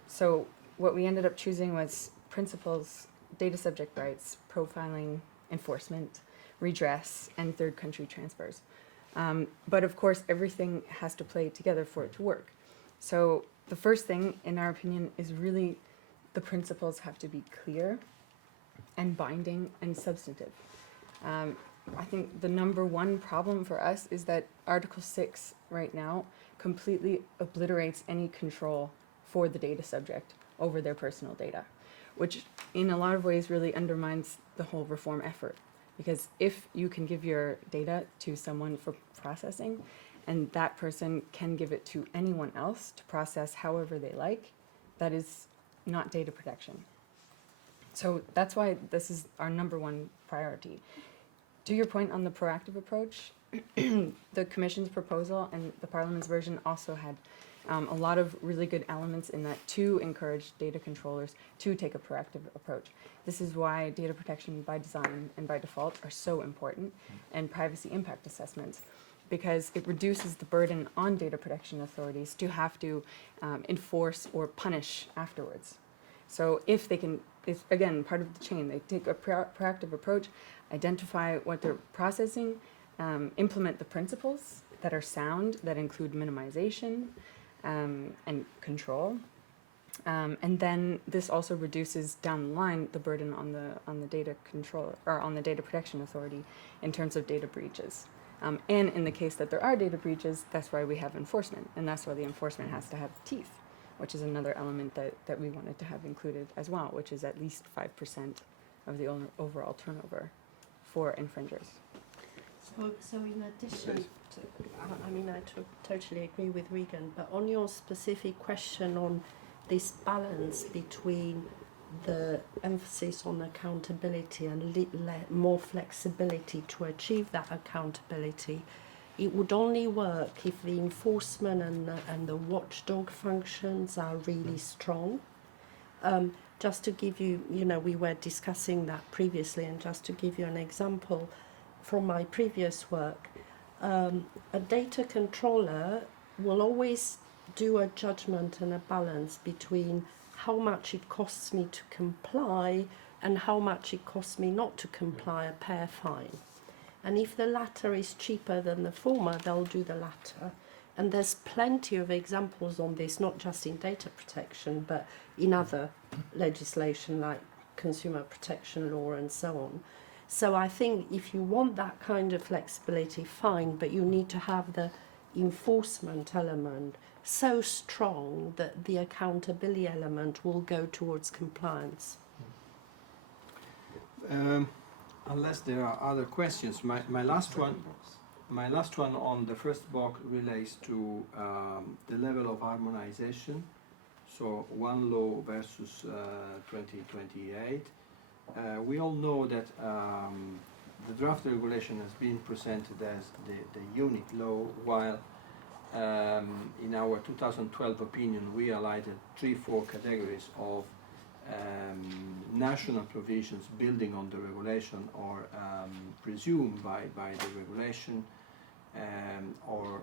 So what we ended up choosing was principles, data subject rights, profiling, enforcement, redress, and third country transfers. But of course, everything has to play together for it to work. So the first thing, in our opinion, is really the principles have to be clear and binding and substantive. I think the number one problem for us is that Article 6 right now completely obliterates any control for the data subject over their personal data, which in a lot of ways really undermines the whole reform effort. Because if you can give your data to someone for processing, and that person can give it to anyone else to process however they like, that is not data protection. So that's why this is our number one priority. To your point on the proactive approach, the Commission's proposal and the Parliament's version also had a lot of really good elements in that to encourage data controllers to take a proactive approach. This is why data protection by design and by default are so important, and privacy impact assessments, because it reduces the burden on data protection authorities to have to enforce or punish afterwards. So if they can, if again, part of the chain, they take a proactive approach, identify what they're processing, implement the principles that are sound, that include minimization and control. And then this also reduces down the line the burden on the data control or on the data protection authority in terms of data breaches. And in the case that there are data breaches, that's why we have enforcement, and that's why the enforcement has to have teeth. which is another element that we wanted to have included as well, which is at least 5% of the overall turnover for infringers. So in addition to, I mean, I totally agree with Regan, but on your specific question on this balance between the emphasis on accountability and more flexibility to achieve that accountability, it would only work if the enforcement and the watchdog functions are really strong. Just to give you, we were discussing that previously, and just to give you an example from my previous work, a data controller will always do a judgment and a balance between how much it costs me to comply and how much it costs me not to comply, a pair fine. And if the latter is cheaper than the former, they'll do the latter. And there's plenty of examples on this, not just in data protection, but in other legislation like consumer protection law and so on. So I think if you want that kind of flexibility, fine, but you need to have the enforcement element so strong that the accountability element will go towards compliance. Unless there are other questions, my last one on the first block relates to the level of harmonization. So one law versus 2028. We all know that the draft regulation has been presented as the unique law, while in our 2012 opinion we highlighted 3-4 categories of national provisions building on the regulation or presumed by the regulation, or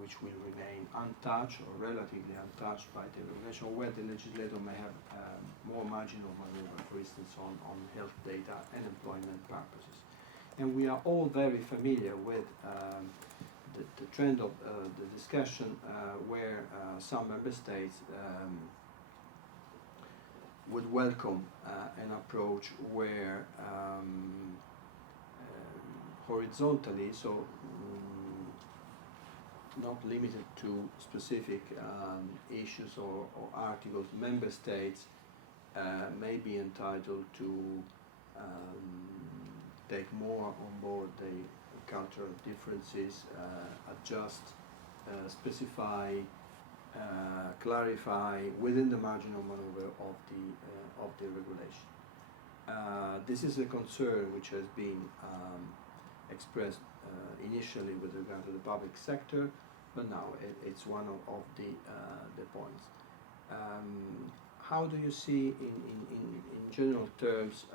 which will remain untouched or relatively untouched by the regulation, where the legislator may have more marginal maneuver, for instance, on health data and employment purposes. And we are all very familiar with the trend of the discussion where some member states would welcome an approach where horizontally, so not limited to specific issues or articles, member states may be entitled to take more on board the cultural differences, adjust, specify, clarify within the marginal maneuver of the regulation. This is a concern which has been expressed initially with regard to the public sector, but now it's one of the points. How do you see in general terms,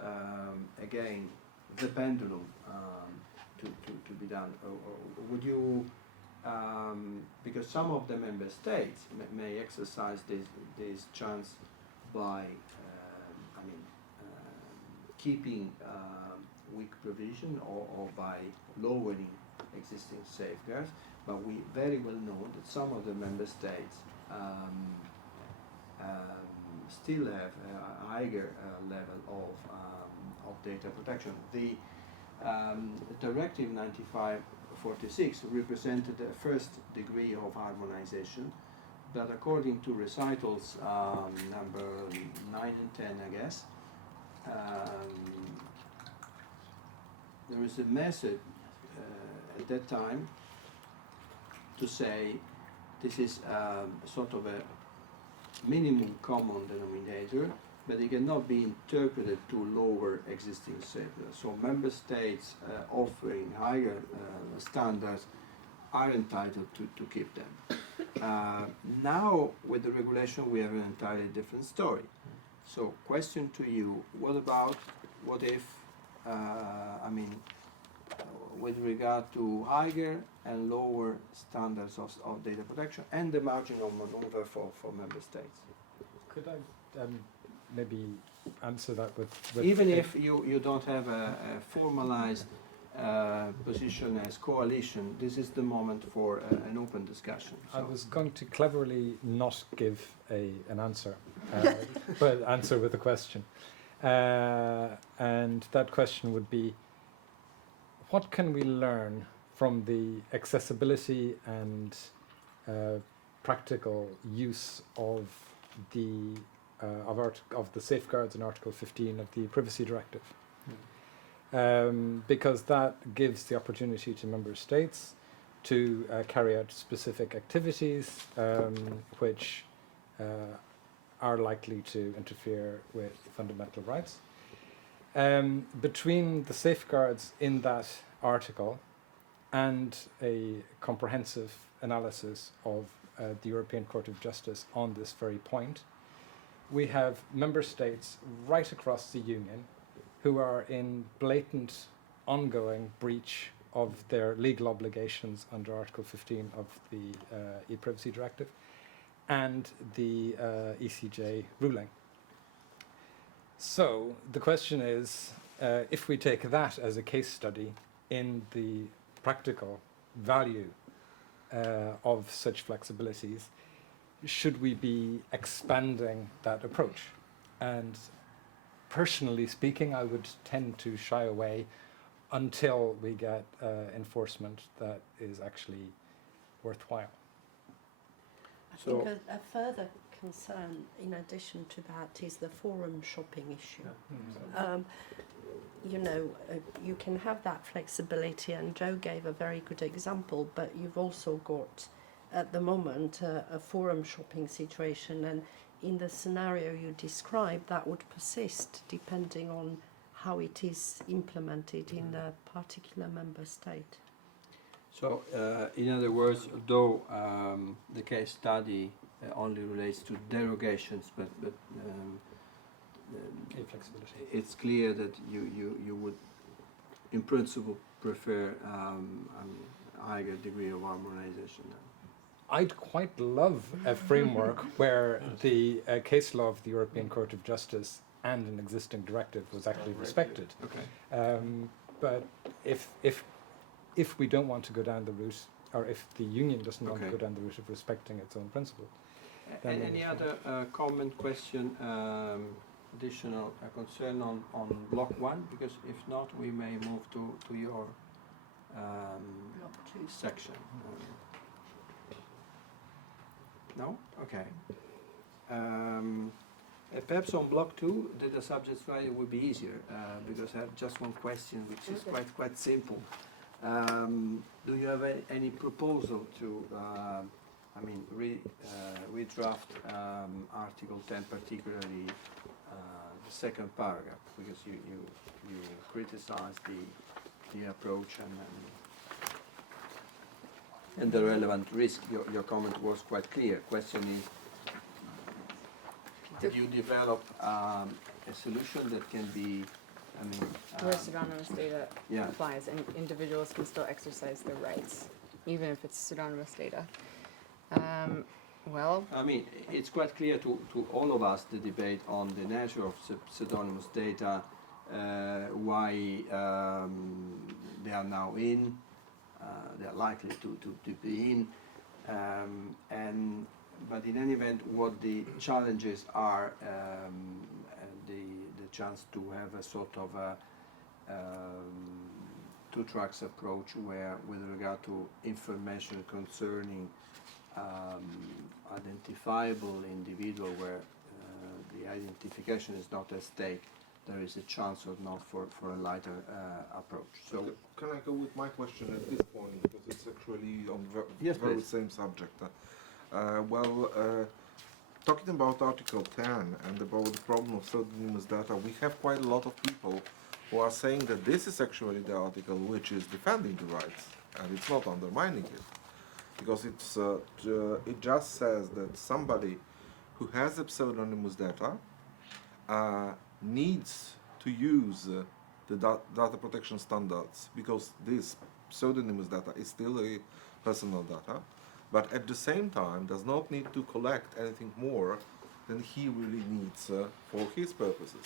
again, the pendulum to be done? Or would you, because some of the member states may exercise this chance by, keeping weak provision or by lowering existing safeguards, but we very well know that some of the member states still have a higher level of data protection. The Directive 95/46 represented the first degree of harmonization, but according to recitals number 9 and 10, I guess, there is a message at that time to say this is sort of a minimum common denominator, but it cannot be interpreted to lower existing safeguards. So member states offering higher standards are entitled to keep them. Now with the regulation we have an entirely different story. So question to you, what if, with regard to higher and lower standards of data protection and the marginal maneuver for member states? Could I maybe answer that with even if you don't have a formalized position as coalition, this is the moment for an open discussion. So. I was going to cleverly not give an answer, but answer with a question. And that question would be, what can we learn from the accessibility and practical use of the of the safeguards in Article 15 of the Privacy Directive, because that gives the opportunity to member states to carry out specific activities which are likely to interfere with fundamental rights. Between the safeguards in that article and a comprehensive analysis of the European Court of Justice on this very point, we have member states right across the Union who are in blatant, ongoing breach of their legal obligations under Article 15 of the e-Privacy Directive and the ECJ ruling. So the question is, if we take that as a case study in the practical value of such flexibilities, should we be expanding that approach? And personally speaking, I would tend to shy away until we get enforcement that is actually worthwhile. I think a further concern in addition to that is the forum shopping issue. You know, you can have that flexibility, and Joe gave a very good example, but you've also got at the moment a forum shopping situation, and in the scenario you described, that would persist depending on how it is implemented in a particular member state. So, in other words, though the case study only relates to derogations, but flexibility, it's clear that you would, in principle, prefer a higher degree of harmonization. I'd quite love a framework where the case law of the European Court of Justice and an existing directive was actually respected. Okay. But if we don't want to go down the route, or if the Union doesn't want to go down the route of respecting its own principle. Then Any other comment, question, additional concern on block 1? Because if not, we may move to your block 2 section. No? Okay. Perhaps on block 2, the subject matter would be easier because I have just one question, which is quite simple. Do you have any proposal to, redraft Article 10, particularly the second paragraph, because you criticized the approach and the relevant risk? Your comment was quite clear. Question is, did you develop a solution that can be, where pseudonymous data yeah. applies, and individuals can still exercise their rights, even if it's pseudonymous data. Well, it's quite clear to all of us, the debate on the nature of pseudonymous data, why they are now in, they are likely to be in, but in any event, what the challenges are, the chance to have a sort of a two tracks approach where, with regard to information concerning identifiable individual, where the identification is not at stake, there is a chance or not for a lighter approach. So, can I go with my question at this point, because it's actually on the very same subject. Talking about Article 10 and about the problem of pseudonymous data, we have quite a lot of people who are saying that this is actually the article which is defending the rights, and it's not undermining it. Because it just says that somebody who has a pseudonymous data needs to use the data protection standards, because this pseudonymous data is still a personal data, but at the same time does not need to collect anything more than he really needs for his purposes.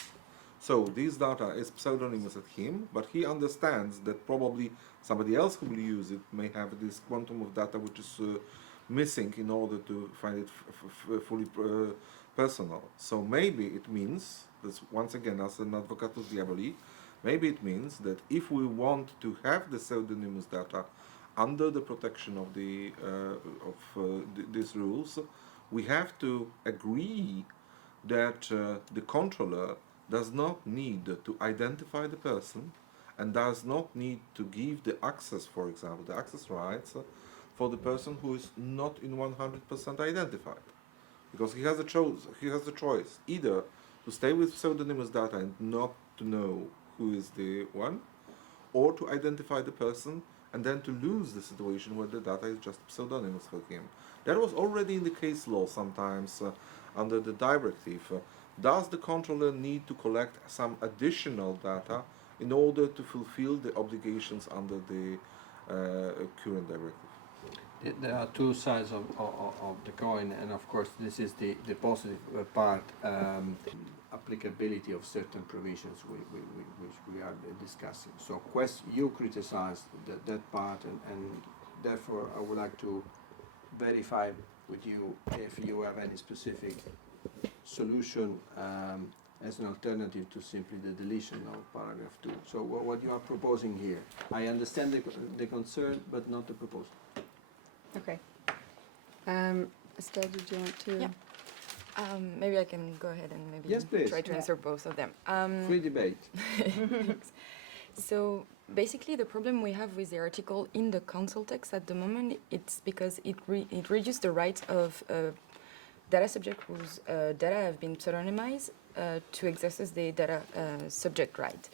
So this data is pseudonymous at him, but he understands that probably somebody else who will use it may have this quantum of data which is missing in order to find it fully personal. So maybe it means, that's once again as an advocatus diaboli, maybe it means that if we want to have the pseudonymous data under the protection of these rules, we have to agree that the controller does not need to identify the person and does not need to give the access, for example, the access rights for the person who is not in 100% identified. Because he has a choice either to stay with pseudonymous data and not to know who is the one, or to identify the person and then to lose the situation where the data is just pseudonymous for him. That was already in the case law sometimes under the directive. Does the controller need to collect some additional data in order to fulfill the obligations under the current directive? There are two sides of the coin, and of course this is the positive part, applicability of certain provisions which we are discussing. So you criticized that part, and therefore I would like to verify with you if you have any specific solution as an alternative to simply the deletion of paragraph 2. So what you are proposing here, I understand the concern but not the proposal. Okay. Estelle, did you want to? Yeah. Maybe I can go ahead and maybe Yes, please. try to answer both of them. Free debate. So basically the problem we have with the article in the council text at the moment, it's because it reduces the rights of data subject whose data have been pseudonymized to exercise the data subject right.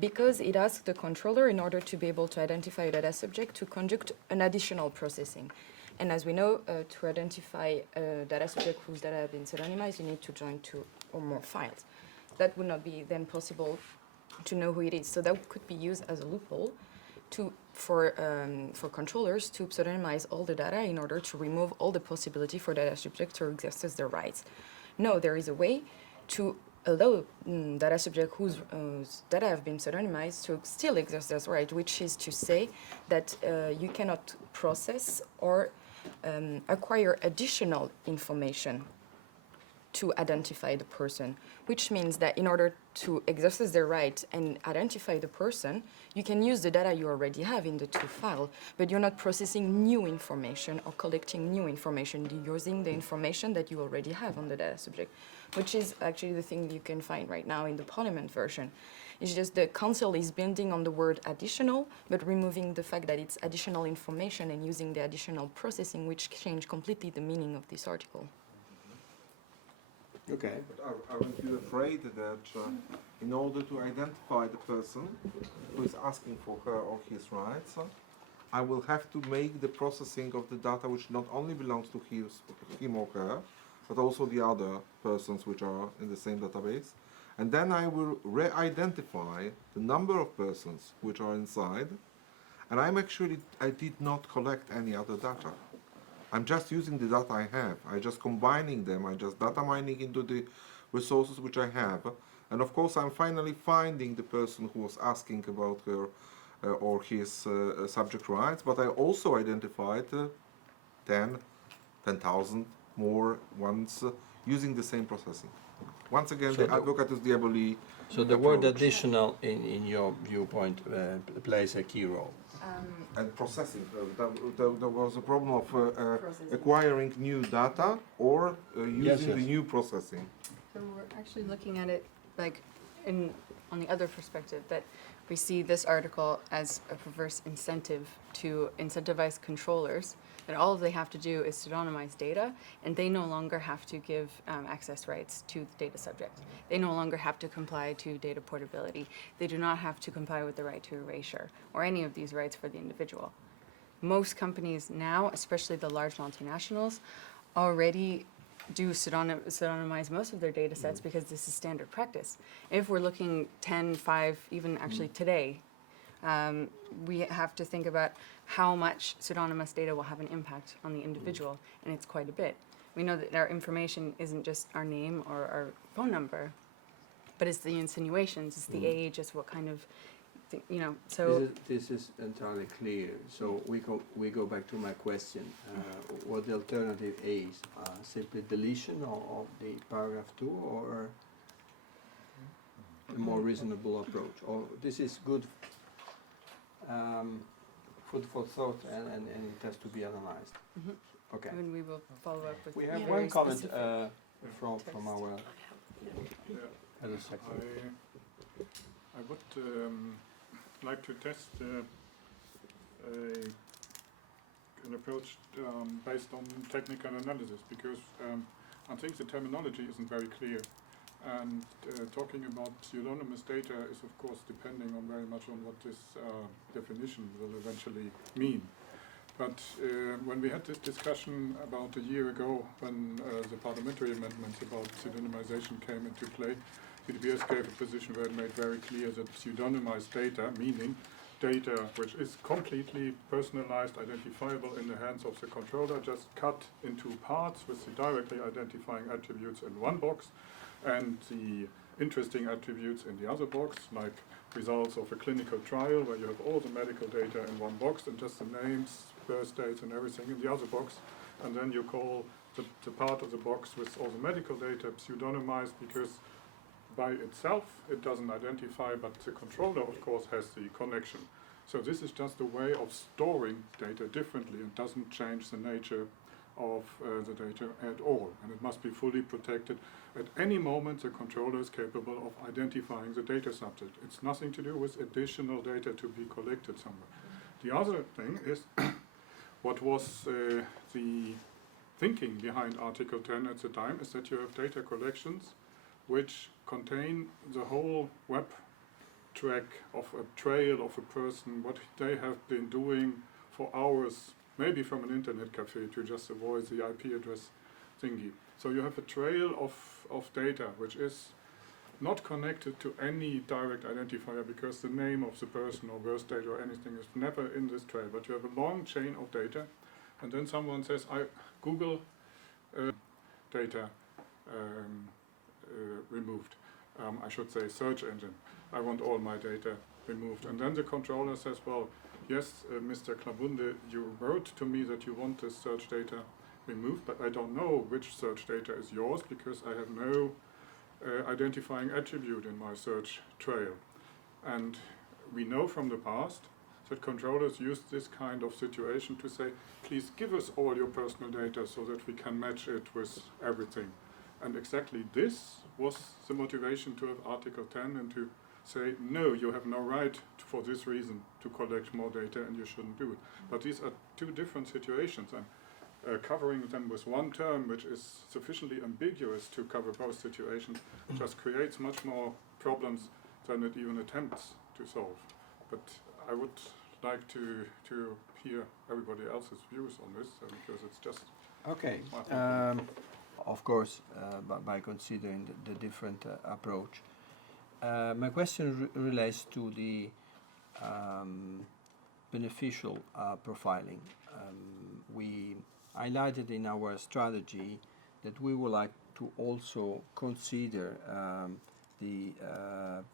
Because it asks the controller, in order to be able to identify a data subject, to conduct an additional processing. And as we know, to identify a data subject whose data have been pseudonymized, you need to join 2 or more files. That would not be then possible to know who it is. So that could be used as a loophole for controllers to pseudonymize all the data in order to remove all the possibility for data subjects to exercise their rights. No, there is a way to allow data subject whose data have been pseudonymized to still exercise their right, which is to say that you cannot process or acquire additional information to identify the person, which means that in order to exercise their right and identify the person, you can use the data you already have in the 2 files, but you're not processing new information or collecting new information. You're using the information that you already have on the data subject, which is actually the thing you can find right now in the Parliament version. It's just the council is bending on the word additional, but removing the fact that it's additional information and using the additional processing, which change completely the meaning of this article. Okay. But aren't you afraid that in order to identify the person who is asking for her or his rights, I will have to make the processing of the data which not only belongs to him or her, but also the other persons which are in the same database, and then I will re-identify the number of persons which are inside, and I did not collect any other data. I'm just using the data I have. I'm just combining them. I'm just data mining into the resources which I have. And of course, I'm finally finding the person who was asking about her or his subject rights. But I also identified 10,000 more ones using the same processing. Once again, so the advocatus diaboli. So the word additional, in your viewpoint, plays a key role. And processing. There was a problem of acquiring new data or using the new processing. So we're actually looking at it like on the other perspective, that we see this article as a perverse incentive to incentivize controllers, that all they have to do is pseudonymize data, and they no longer have to give access rights to the data subject. They no longer have to comply to data portability. They do not have to comply with the right to erasure or any of these rights for the individual. Most companies now, especially the large multinationals, already do pseudonymize most of their data sets because this is standard practice. If we're looking 10, 5, even actually today, we have to think about how much pseudonymous data will have an impact on the individual, and it's quite a bit. We know that our information isn't just our name or our phone number, but it's the insinuations, it's the age, it's what kind of, so... This is entirely clear. So we go back to my question. What the alternative is, simply deletion of the paragraph 2, or a more reasonable approach? Or this is good food for thought, and it has to be analyzed. Okay. And we will follow up with We have very one comment specific from text. our Yeah. other secretary. I would like to test an approach based on technical analysis, because I think the terminology isn't very clear. And talking about pseudonymous data is, of course, depending on very much on what this definition will eventually mean. But when we had this discussion about a year ago, when the parliamentary amendments about pseudonymization came into play, EDPS gave a position where it made very clear that pseudonymized data, meaning data which is completely personalized, identifiable in the hands of the controller, just cut into parts with the directly identifying attributes in one box and the interesting attributes in the other box, like results of a clinical trial where you have all the medical data in one box and just the names, birth dates and everything in the other box, and then you call the part of the box with all the medical data pseudonymized, because by itself it doesn't identify, but the controller of course has the connection. So this is just a way of storing data differently and doesn't change the nature of the data at all, and it must be fully protected. At any moment the controller is capable of identifying the data subject. It's nothing to do with additional data to be collected somewhere. The other thing is what was the thinking behind Article 10 at the time is that you have data collections which contain the whole web track of a trail of a person, what they have been doing for hours, maybe from an internet cafe to just avoid the IP address thingy. So you have a trail of data which is not connected to any direct identifier, because the name of the person or birth date or anything is never in this trail, but you have a long chain of data, and then someone says, I Google data removed. I should say search engine. I want all my data removed. And then the controller says, well, yes, Mr. Klabunde, you wrote to me that you want this search data removed, but I don't know which search data is yours because I have no identifying attribute in my search trail. And we know from the past that controllers use this kind of situation to say, please give us all your personal data so that we can match it with everything. And exactly this was the motivation to have Article 10 and to say, no, you have no right for this reason to collect more data and you shouldn't do it. But these are two different situations, and covering them with one term which is sufficiently ambiguous to cover both situations just creates much more problems than it even attempts to solve. But I would like to hear everybody else's views on this, because it's just... Okay. Of course, by considering the different approach. My question relates to the beneficial profiling. We highlighted in our strategy that we would like to also consider the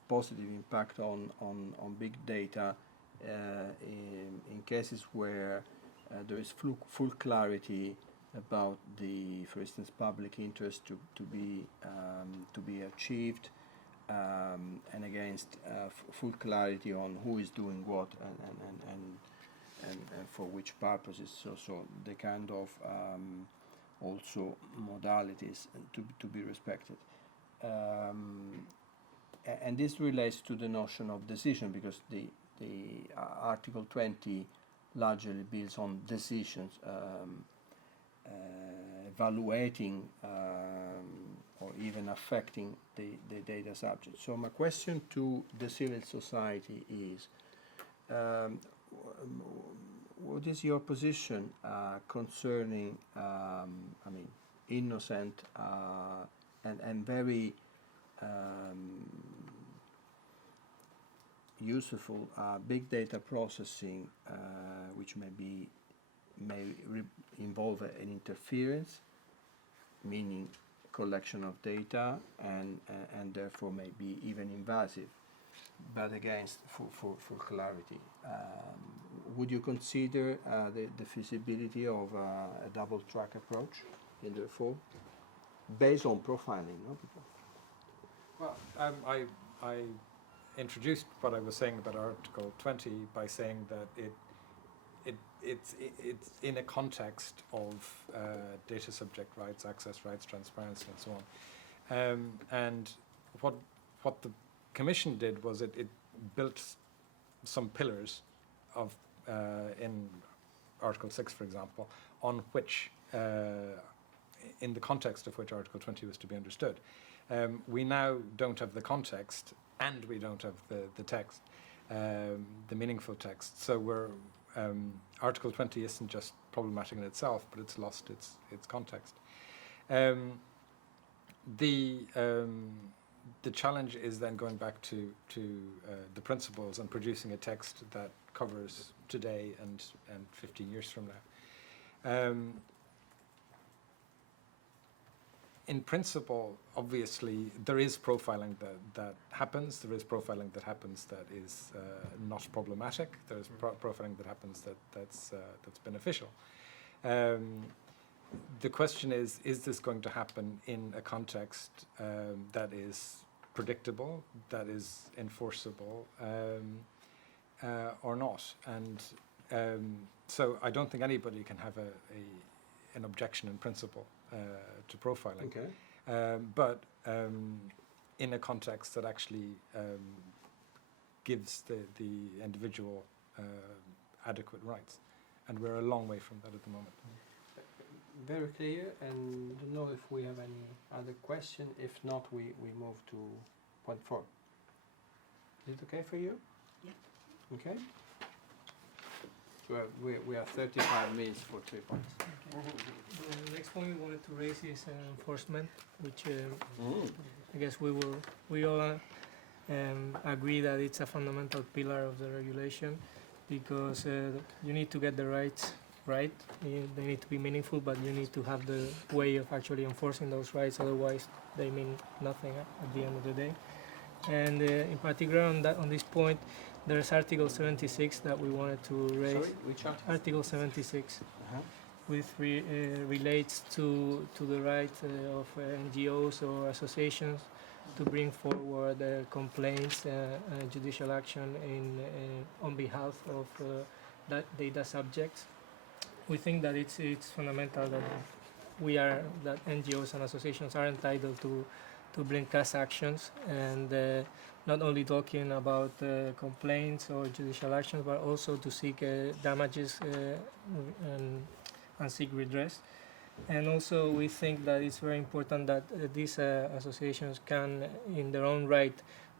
positive impact on big data in cases where there is full clarity about the, for instance, public interest to be achieved, and against full clarity on who is doing what and for which purposes. So the kind of also modalities to be respected. And this relates to the notion of decision, because the Article 20 largely builds on decisions, evaluating or even affecting the data subject. So my question to the civil society is, what is your position concerning, innocent and very useful big data processing, which may involve an interference, meaning collection of data, and therefore may be even invasive, but against full clarity. Would you consider the feasibility of a double track approach in the reform, based on profiling? No? Well, I introduced what I was saying about Article 20 by saying that it's in a context of data subject rights, access rights, transparency, and so on. And what the Commission did was it built some pillars of in Article 6, for example, on which, in the context of which Article 20 was to be understood. We now don't have the context, and we don't have the text, the meaningful text. So Article 20 isn't just problematic in itself, but it's lost its context. The challenge is then going back to the principles and producing a text that covers today and 15 years from now. In principle, obviously, there is profiling that happens. There is profiling that happens that is not problematic. There is profiling that happens that's beneficial. The question is this going to happen in a context that is predictable, that is enforceable, or not? And so I don't think anybody can have an objection in principle to profiling. Okay. But in a context that actually gives the individual adequate rights. And we're a long way from that at the moment. Very clear, and don't know if we have any other question. If not, we move to point 4. Is it okay for you? Yeah. Okay. So we have 35 minutes for 3 points. The next point we wanted to raise is enforcement, which I guess we all agree that it's a fundamental pillar of the regulation, because you need to get the rights right. They need to be meaningful, but you need to have the way of actually enforcing those rights. Otherwise, they mean nothing at the end of the day. And in particular, on this point, there's Article 76 that we wanted to raise. Sorry, which article? Article 76, which relates to the right of NGOs or associations to bring forward complaints and judicial action on behalf of data subjects. We think that it's fundamental that NGOs and associations are entitled to bring class actions, and not only talking about complaints or judicial actions, but also to seek damages and seek redress. And also we think that it's very important that these associations can, in their own right,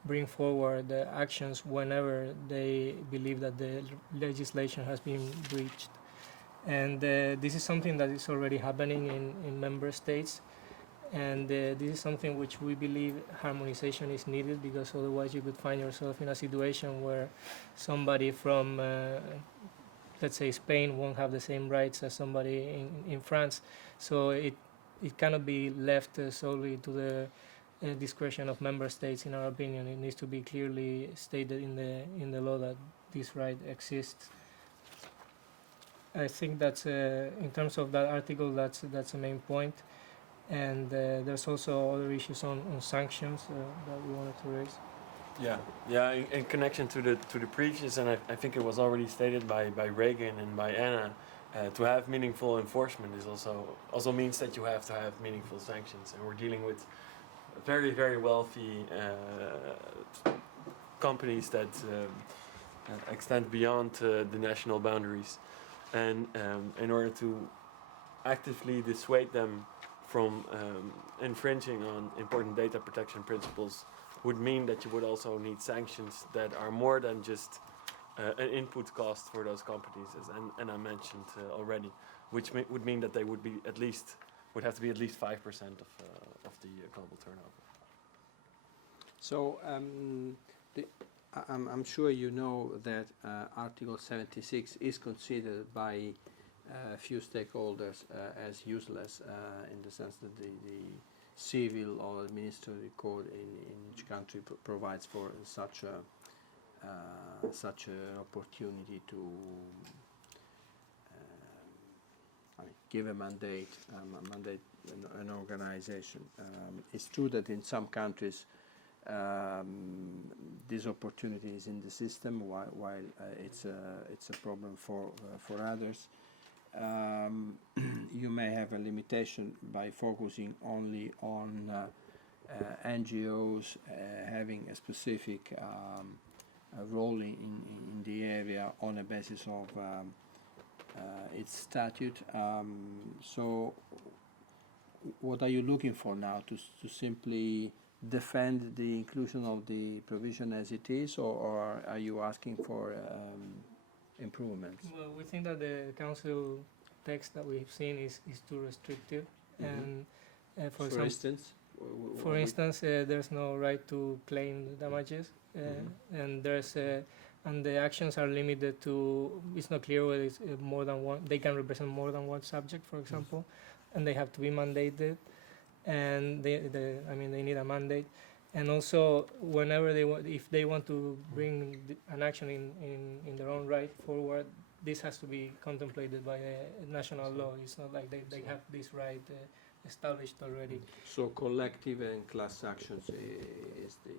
bring forward actions whenever they believe that the legislation has been breached. And this is something that is already happening in member states. And this is something which we believe harmonization is needed, because otherwise you could find yourself in a situation where somebody from, let's say, Spain won't have the same rights as somebody in France. So it cannot be left solely to the discretion of member states, in our opinion. It needs to be clearly stated in the law that this right exists. I think that's, in terms of that article, that's the main point. And there's also other issues on sanctions that we wanted to raise. Yeah. In connection to the previous, and I think it was already stated by Reagan and by Anna, to have meaningful enforcement is also means that you have to have meaningful sanctions, and we're dealing with very, very wealthy companies that extend beyond the national boundaries, and in order to actively dissuade them from infringing on important data protection principles would mean that you would also need sanctions that are more than just an input cost for those companies, as I mentioned already, which would mean that they would have to be at least 5% of the global turnover. So I'm sure you know that Article 76 is considered by a few stakeholders as useless, in the sense that the civil or administrative code in each country provides for such an opportunity to give a mandate, an organization. It's true that in some countries this opportunity is in the system, while it's a problem for others. You may have a limitation by focusing only on NGOs having a specific role in the area on a basis of its statute. So what are you looking for now? To simply defend the inclusion of the provision as it is, or are you asking for improvements? Well, we think that the council text that we've seen is too restrictive, and for instance, there's no right to claim damages, and there's and the actions are limited to. It's not clear whether it's more than one. They can represent more than one subject, for example, and they have to be mandated, and they need a mandate. And also, whenever if they want to bring an action in their own right forward, this has to be contemplated by a national law. It's not like they have this right established already. So collective and class actions is the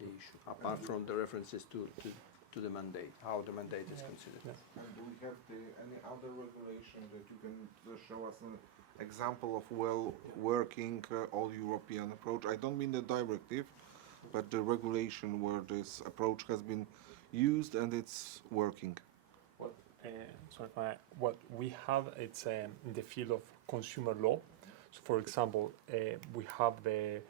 issue, apart from the references to the mandate, how the mandate is considered. And do we have any other regulation that you can show us an example of well-working all-European approach? I don't mean the directive, but the regulation where this approach has been used and it's working. What we have, it's in the field of consumer law. So, for example, we have the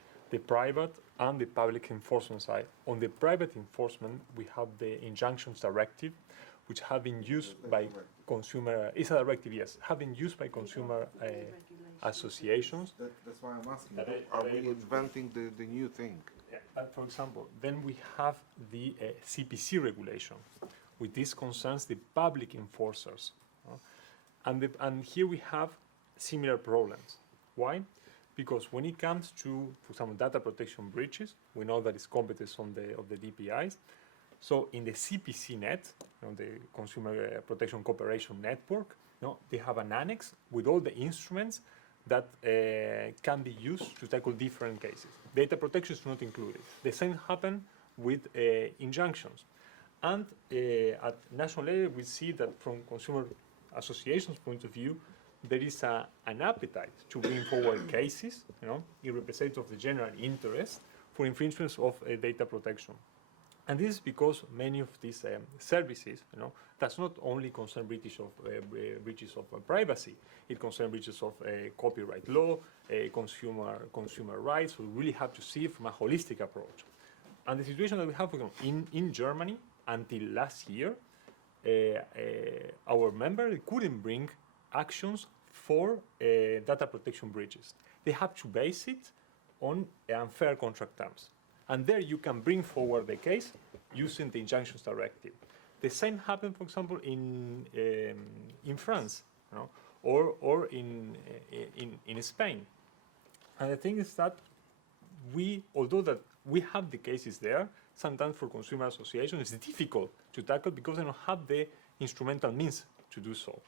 private and the public enforcement side. On the private enforcement, we have the injunctions directive, which have been used by consumer. It's a directive, yes, have been used by consumer associations. That's why I'm asking. Are we inventing the new thing? Yeah. For example, then we have the CPC regulation, which this concerns the public enforcers, and here we have similar problems. Why? Because when it comes to, for example, data protection breaches, we know that it's competence of the DPIs. So in the CPC net, the Consumer Protection Cooperation Network, they have an annex with all the instruments that can be used to tackle different cases. Data protection is not included. The same happens with injunctions. And at national level, we see that from consumer associations' point of view, there is an appetite to bring forward cases, in representative of the general interest for infringements of data protection. And this is because many of these services, does not only concern breaches of privacy, it concerns breaches of copyright law, consumer rights. We really have to see it from a holistic approach. And the situation that we have in Germany until last year, our members couldn't bring actions for data protection breaches. They have to base it on unfair contract terms. And there you can bring forward the case using the injunctions directive. The same happened, for example, in France, or in Spain. And the thing is that although that we have the cases there, sometimes for consumer associations it's difficult to tackle because they don't have the instrumental means to do so.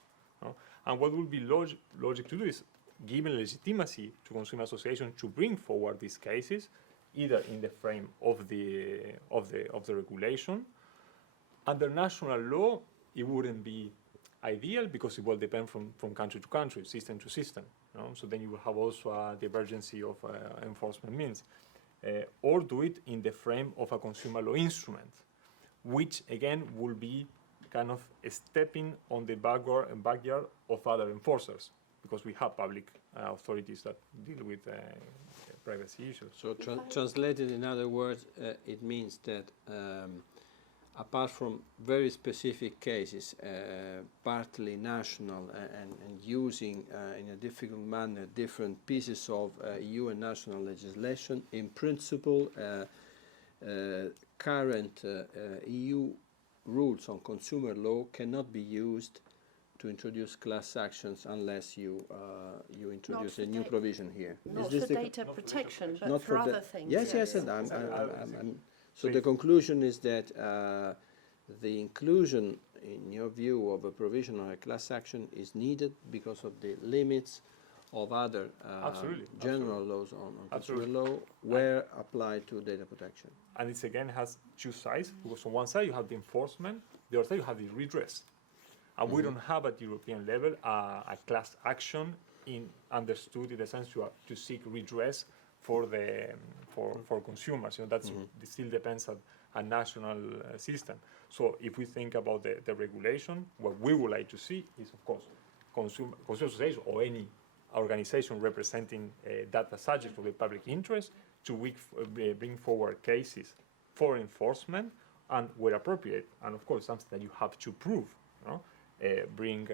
And what would be logic to do is given legitimacy to consumer associations to bring forward these cases, either in the frame of the regulation. Under national law, it wouldn't be ideal because it will depend from country to country, system to system. So then you will have also a divergency of enforcement means. Or do it in the frame of a consumer law instrument, which again will be kind of stepping on the backyard of other enforcers, because we have public authorities that deal with privacy issues. So translated in other words, it means that apart from very specific cases, partly national and using in a difficult manner different pieces of EU and national legislation, in principle, current EU rules on consumer law cannot be used to introduce class actions unless you introduce a new provision here. Not for data protection, but not for other things. Yes, and so the conclusion is that the inclusion, in your view, of a provision or a class action is needed because of the limits of other general laws on consumer law were applied to data protection. And it again has two sides, because on one side you have the enforcement, the other side you have the redress. And we don't have at European level a class action understood in the sense to seek redress for consumers. That still depends on a national system. So if we think about the regulation, what we would like to see is, of course, consumer association or any organization representing data subjects of the public interest to bring forward cases for enforcement and where appropriate, and of course something that you have to prove, bring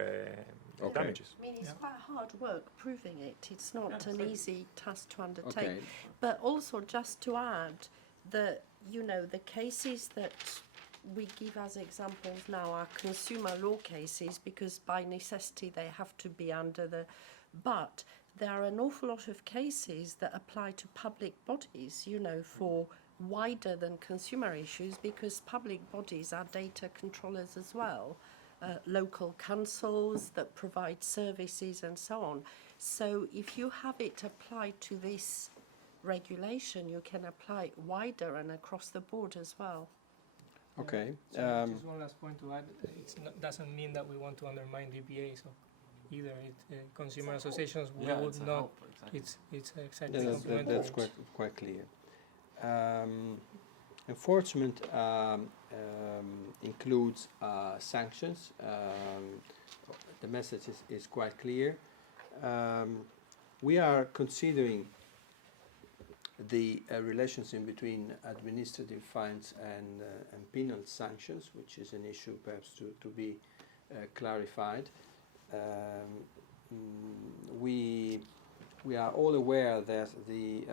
damages. I mean, it's quite hard work proving it. It's not an easy task to undertake. Okay. But also, just to add that, the cases that we give as examples now are consumer law cases because by necessity they have to be under the... But there are an awful lot of cases that apply to public bodies, for wider than consumer issues, because public bodies are data controllers as well. Local councils that provide services and so on. So if you have it applied to this regulation, you can apply it wider and across the board as well. Okay. Just one last point to add. It doesn't mean that we want to undermine DPA. So either consumer associations would not. It's exactly complementary. That's quite clear. Enforcement includes sanctions. The message is quite clear. We are considering the relationship between administrative fines and penal sanctions, which is an issue perhaps to be clarified. We are all aware that the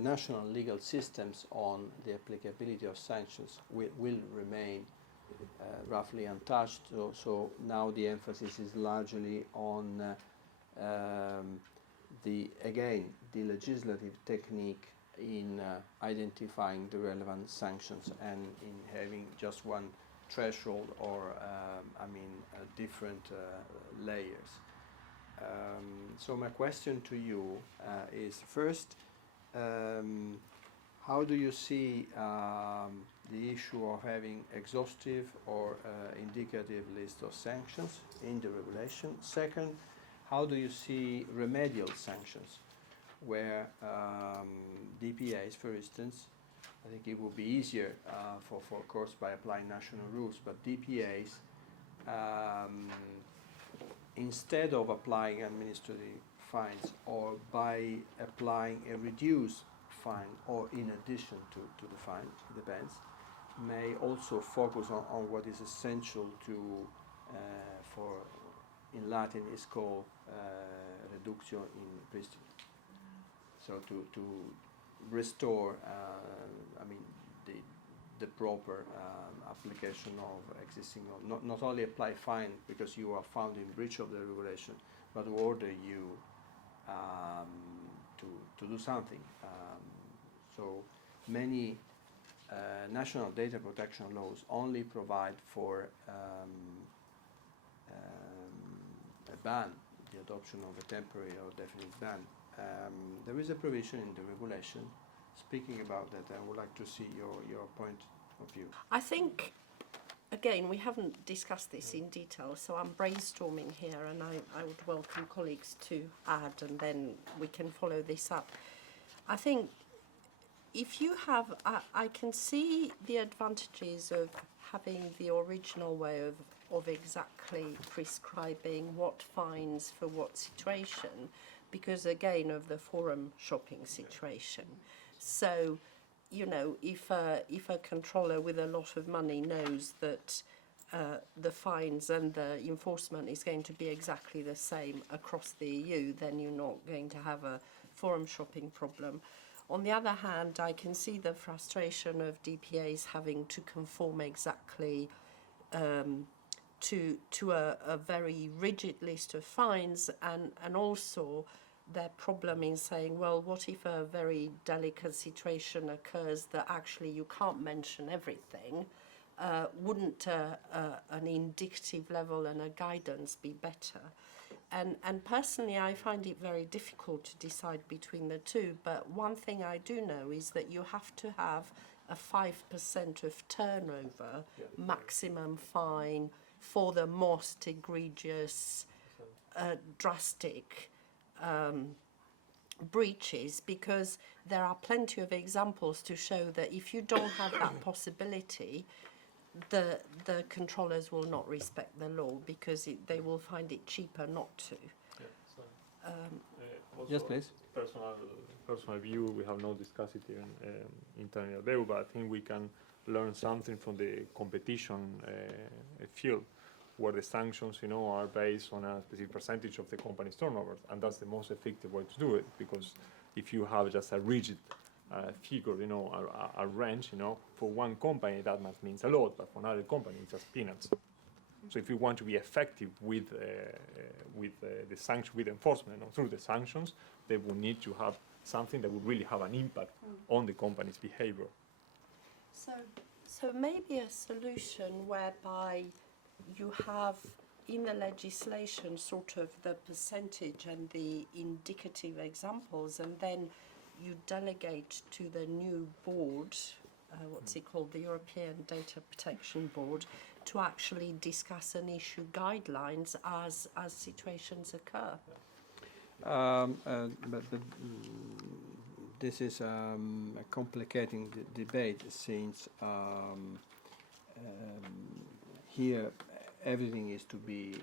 national legal systems on the applicability of sanctions will remain roughly untouched. So now the emphasis is largely on the legislative technique in identifying the relevant sanctions and in having just one threshold or different layers. So my question to you is first, how do you see the issue of having exhaustive or indicative list of sanctions in the regulation? Second, how do you see remedial sanctions, where DPAs, for instance, I think it would be easier for courts by applying national rules, but DPAs, instead of applying administrative fines or by applying a reduced fine or in addition to the fine, depends, may also focus on what is essential to, in Latin is called reductio in pristina. So to restore, the proper application of existing, not only apply fine because you are found in breach of the regulation, but to order you to do something. So many national data protection laws only provide for a ban, the adoption of a temporary or definite ban. There is a provision in the regulation speaking about that. I would like to see your point of view. I think, again, we haven't discussed this in detail, so I'm brainstorming here, and I would welcome colleagues to add, and then we can follow this up. I think if you have, I can see the advantages of having the original way of exactly prescribing what fines for what situation, because again of the forum shopping situation. So, if a controller with a lot of money knows that the fines and the enforcement is going to be exactly the same across the EU, then you're not going to have a forum shopping problem. On the other hand, I can see the frustration of DPAs having to conform exactly to a very rigid list of fines, and also their problem in saying, well, what if a very delicate situation occurs that actually you can't mention everything? Wouldn't an indicative level and a guidance be better? And personally, I find it very difficult to decide between the two. But one thing I do know is that you have to have a 5% of turnover maximum fine for the most egregious, drastic breaches, because there are plenty of examples to show that if you don't have that possibility, the controllers will not respect the law because they will find it cheaper not to. Yeah, so, Yes, please. Personal view, we have not discussed it in internal review, but I think we can learn something from the competition field, where the sanctions, are based on a specific percentage of the company's turnover, and that's the most effective way to do it. Because if you have just a rigid figure, a range, for one company that means a lot, but for another company it's just peanuts. So if you want to be effective with the sanction, with enforcement, through the sanctions, they will need to have something that would really have an impact on the company's behavior. So maybe a solution whereby you have in the legislation sort of the percentage and the indicative examples, and then you delegate to the new board, what's it called, the European Data Protection Board, to actually discuss and issue guidelines as situations occur. But this is a complicating debate, since here everything is to be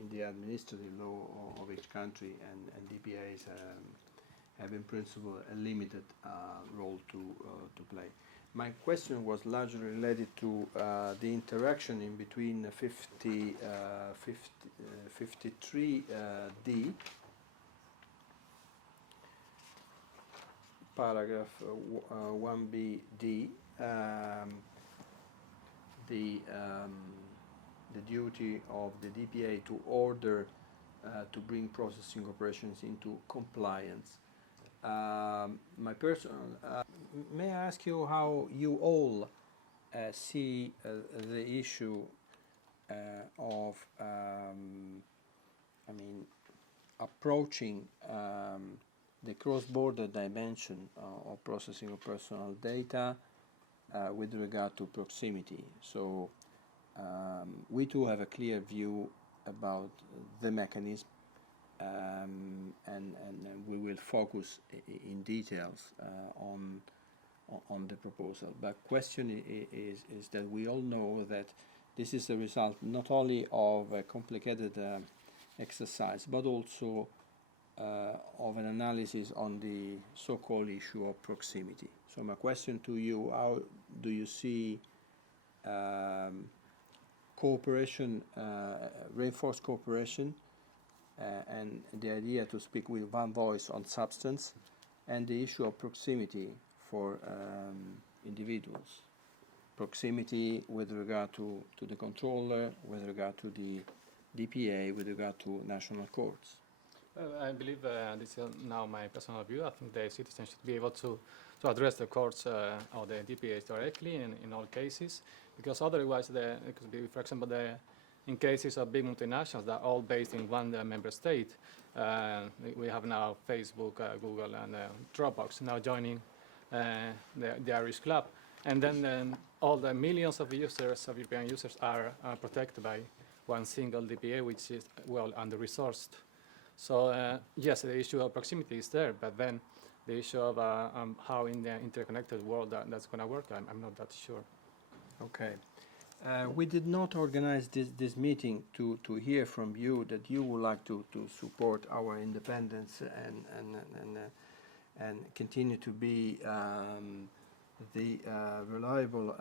in the administrative law of each country, and DPAs have in principle a limited role to play. My question was largely related to the interaction in between 53D, paragraph 1BD, the duty of the DPA to order to bring processing operations into compliance. May I ask you how you all see the issue of, approaching the cross-border dimension of processing of personal data with regard to proximity? So we too have a clear view about the mechanism, and we will focus in details on the proposal. But question is that we all know that this is the result not only of a complicated exercise, but also of an analysis on the so-called issue of proximity. So my question to you: how do you see cooperation, reinforced cooperation, and the idea to speak with one voice on substance, and the issue of proximity for individuals? Proximity with regard to the controller, with regard to the DPA, with regard to national courts. Well, I believe this is now my personal view. I think the citizens should be able to address the courts or the DPAs directly in all cases, because otherwise it could be, for example, in cases of big multinationals that are all based in one member state. We have now Facebook, Google, and Dropbox now joining the Irish club. And then all the millions of users, of European users, are protected by one single DPA, which is well under-resourced. So yes, the issue of proximity is there, but then the issue of how in the interconnected world that's going to work, I'm not that sure. Okay. We did not organize this meeting to hear from you that you would like to support our independence and continue to be the reliable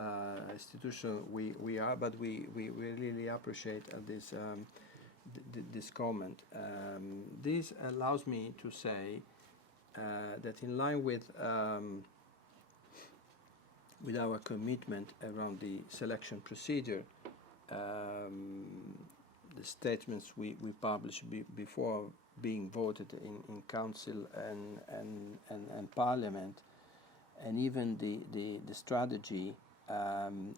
institution we are, but we really appreciate this comment. This allows me to say that in line with our commitment around the selection procedure, the statements we published before being voted in Council and Parliament, and even the strategy,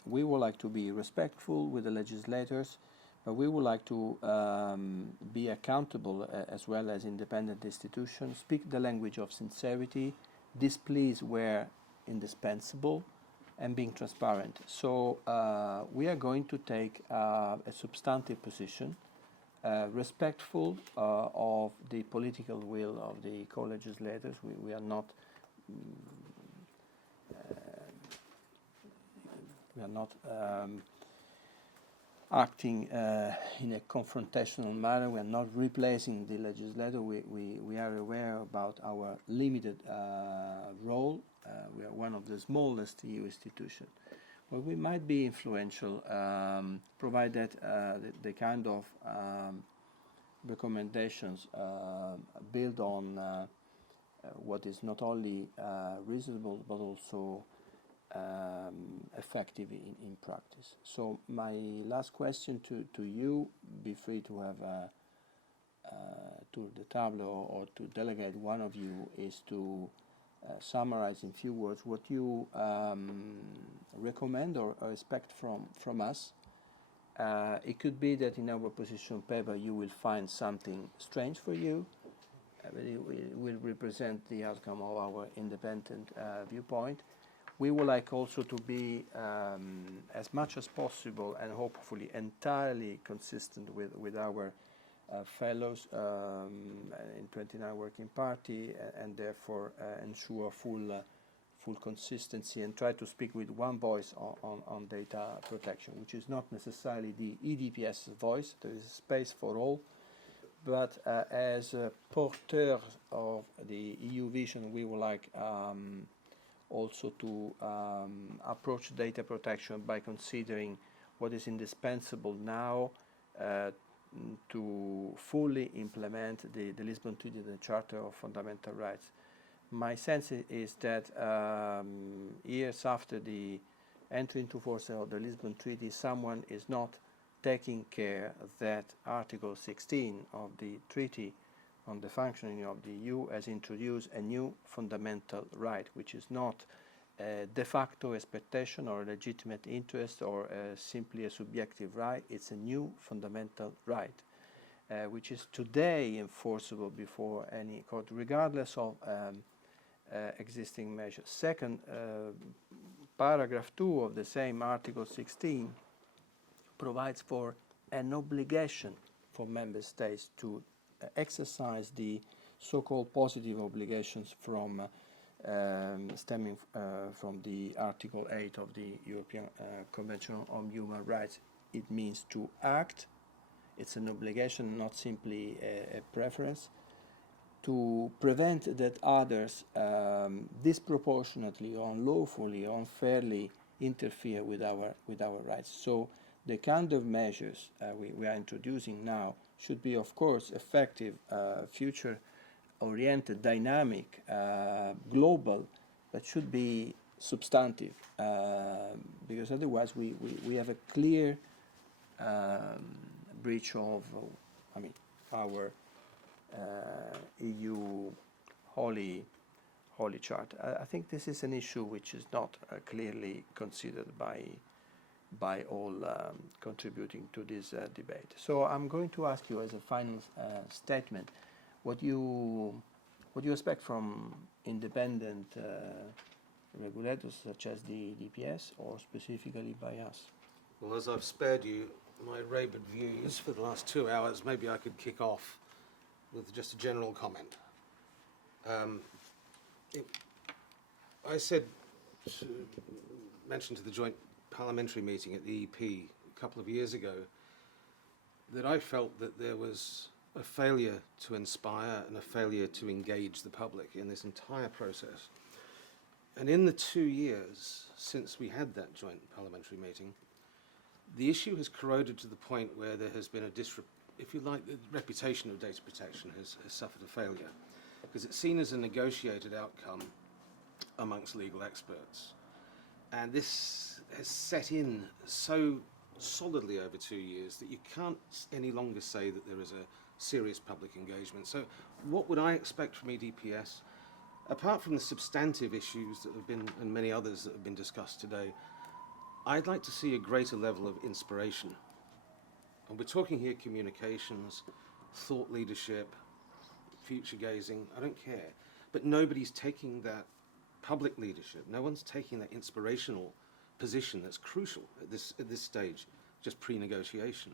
we would like to be respectful with the legislators, But we would like to be accountable as well as independent institutions, speak the language of sincerity, displease where indispensable, and being transparent. So we are going to take a substantive position, respectful of the political will of the co-legislators. We are not acting in a confrontational manner. We are not replacing the legislator. We are aware about our limited role. We are one of the smallest EU institutions. Well, we might be influential, provided the kind of recommendations build on what is not only reasonable but also effective in practice. So my last question to you, be free to have to the tableau or to delegate one of you, is to summarize in few words what you recommend or expect from us. It could be that in our position paper you will find something strange for you, but it will represent the outcome of our independent viewpoint. We would like also to be as much as possible and hopefully entirely consistent with our fellows in 29 Working Party, and therefore ensure full consistency and try to speak with one voice on data protection, which is not necessarily the EDPS voice. There is space for all, but as porteurs of the EU vision, we would like also to approach data protection by considering what is indispensable now to fully implement the Lisbon Treaty, the Charter of Fundamental Rights. My sense is that years after the entry into force of the Lisbon Treaty, someone is not taking care that Article 16 of the Treaty on the functioning of the EU has introduced a new fundamental right, which is not a de facto expectation or a legitimate interest or simply a subjective right. It's a new fundamental right, which is today enforceable before any court, regardless of existing measures. Second, paragraph 2 of the same Article 16 provides for an obligation for member states to exercise the so-called positive obligations from stemming from the Article 8 of the European Convention on Human Rights. It means to act. It's an obligation, not simply a preference, to prevent that others disproportionately, unlawfully, unfairly interfere with our rights. So the kind of measures we are introducing now should be, of course, effective, future-oriented, dynamic, global, but should be substantive, because otherwise we have a clear breach of, our EU holy charter. I think this is an issue which is not clearly considered by all contributing to this debate. So I'm going to ask you as a final statement what you expect from independent regulators such as the EDPS, or specifically by us. Well, as I've spared you my rabid views for the last 2 hours, maybe I could kick off with just a general comment. Mentioned to the joint parliamentary meeting at the EP a couple of years ago that I felt that there was a failure to inspire and a failure to engage the public in this entire process. And in the 2 years since we had that joint parliamentary meeting, the issue has corroded to the point where there has been if you like, the reputation of data protection has suffered a failure, because it's seen as a negotiated outcome amongst legal experts. And this has set in so solidly over 2 years that you can't any longer say that there is a serious public engagement. So what would I expect from EDPS? Apart from the substantive issues that have been, and many others that have been discussed today, I'd like to see a greater level of inspiration And we're talking here communications, thought leadership, future gazing, I don't care. But nobody's taking that public leadership. No one's taking that inspirational position that's crucial at this stage, just pre-negotiation.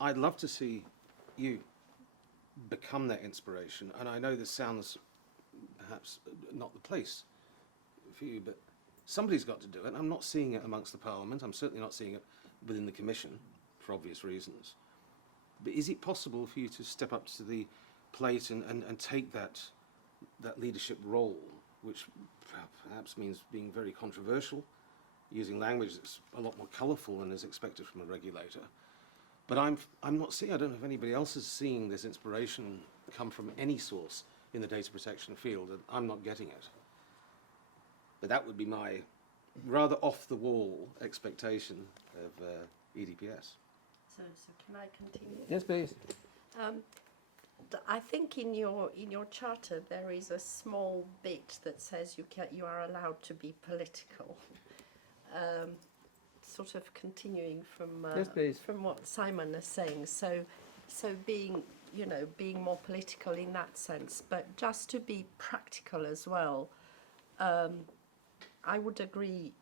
I'd love to see you become that inspiration. And I know this sounds perhaps not the place for you, but somebody's got to do it. I'm not seeing it amongst the Parliament. I'm certainly not seeing it within the Commission, for obvious reasons. But is it possible for you to step up to the plate and take that leadership role, which perhaps means being very controversial, using language that's a lot more colourful than is expected from a regulator? But I'm not seeing, I don't know if anybody else is seeing this inspiration come from any source in the data protection field, and I'm not getting it. But that would be my rather off-the-wall expectation of EDPS. So can I continue? Yes, please. I think in your charter there is a small bit that says you are allowed to be political. Sort of continuing from Yes, please. from what Simon is saying. So being more political in that sense, but just to be practical as well. I would agree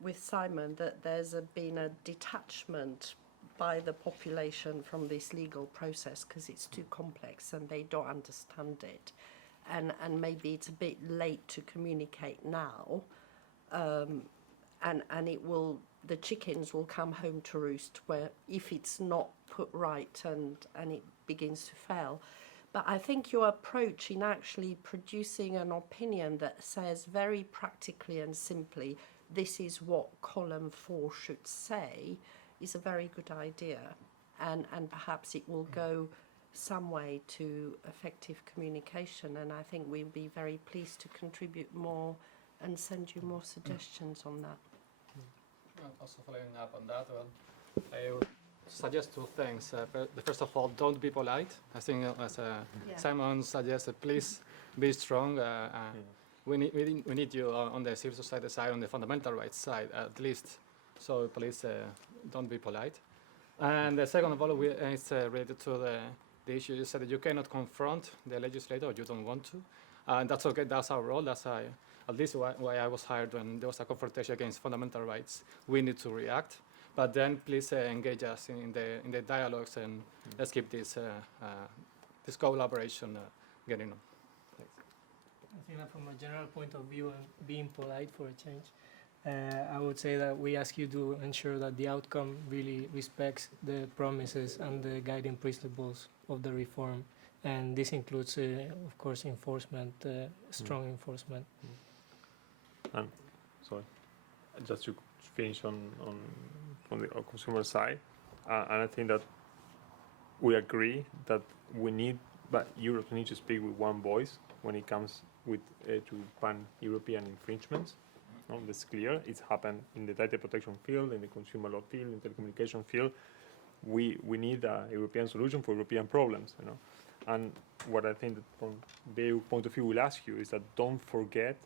with Simon that there's been a detachment by the population from this legal process because it's too complex and they don't understand it, and maybe it's a bit late to communicate now, and the chickens will come home to roost where if it's not put right and it begins to fail. But I think your approach in actually producing an opinion that says very practically and simply, this is what column 4 should say, is a very good idea. And perhaps it will go some way to effective communication. And I think we'll be very pleased to contribute more and send you more suggestions on that. Also following up on that one, I would suggest two things. First of all, don't be polite. I think as Simon suggested, please be strong. We need you on the civil society side, on the fundamental rights side at least. So please don't be polite. And the second of all, it's related to the issue you said that you cannot confront the legislator or you don't want to. And that's okay, that's our role. At least why I was hired when there was a confrontation against fundamental rights. We need to react. But then please engage us in the dialogues and let's keep this collaboration getting on. Thanks. I think that from a general point of view and being polite for a change, I would say that we ask you to ensure that the outcome really respects the promises and the guiding principles of the reform. And this includes, of course, enforcement, strong enforcement. And sorry, just to finish on the consumer side, and I think that we agree that but Europe needs to speak with one voice when it comes with to pan-European infringements. That's clear. It's happened in the data protection field, in the consumer law field, in the telecommunication field. We need a European solution for European problems, And what I think that from the EU point of view will ask you is that don't forget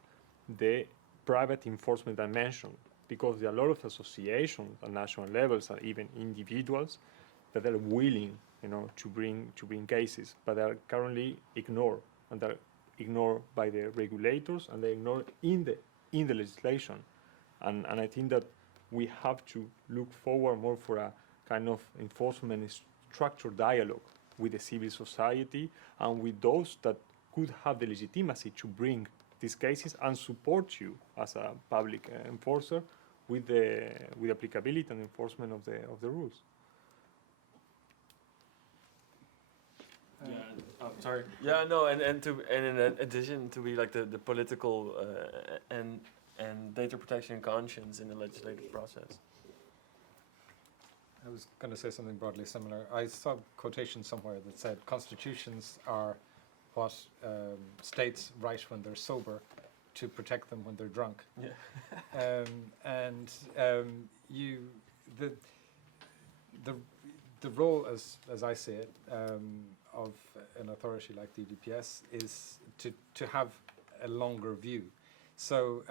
the private enforcement dimension, because there are a lot of associations at national levels and even individuals that are willing, to bring cases, but they are currently ignored, and they're ignored by the regulators, and they're ignored in the legislation, and I think that we have to look forward more for a kind of enforcement structured dialogue with the civil society and with those that could have the legitimacy to bring these cases and support you as a public enforcer with applicability and enforcement of the rules. Sorry. Yeah, no, and in addition to be like the political and data protection conscience in the legislative process. I was going to say something broadly similar. I saw a quotation somewhere that said constitutions are what states write when they're sober to protect them when they're drunk. Yeah. The role, as I see it, of an authority like the EDPS is to have a longer view. So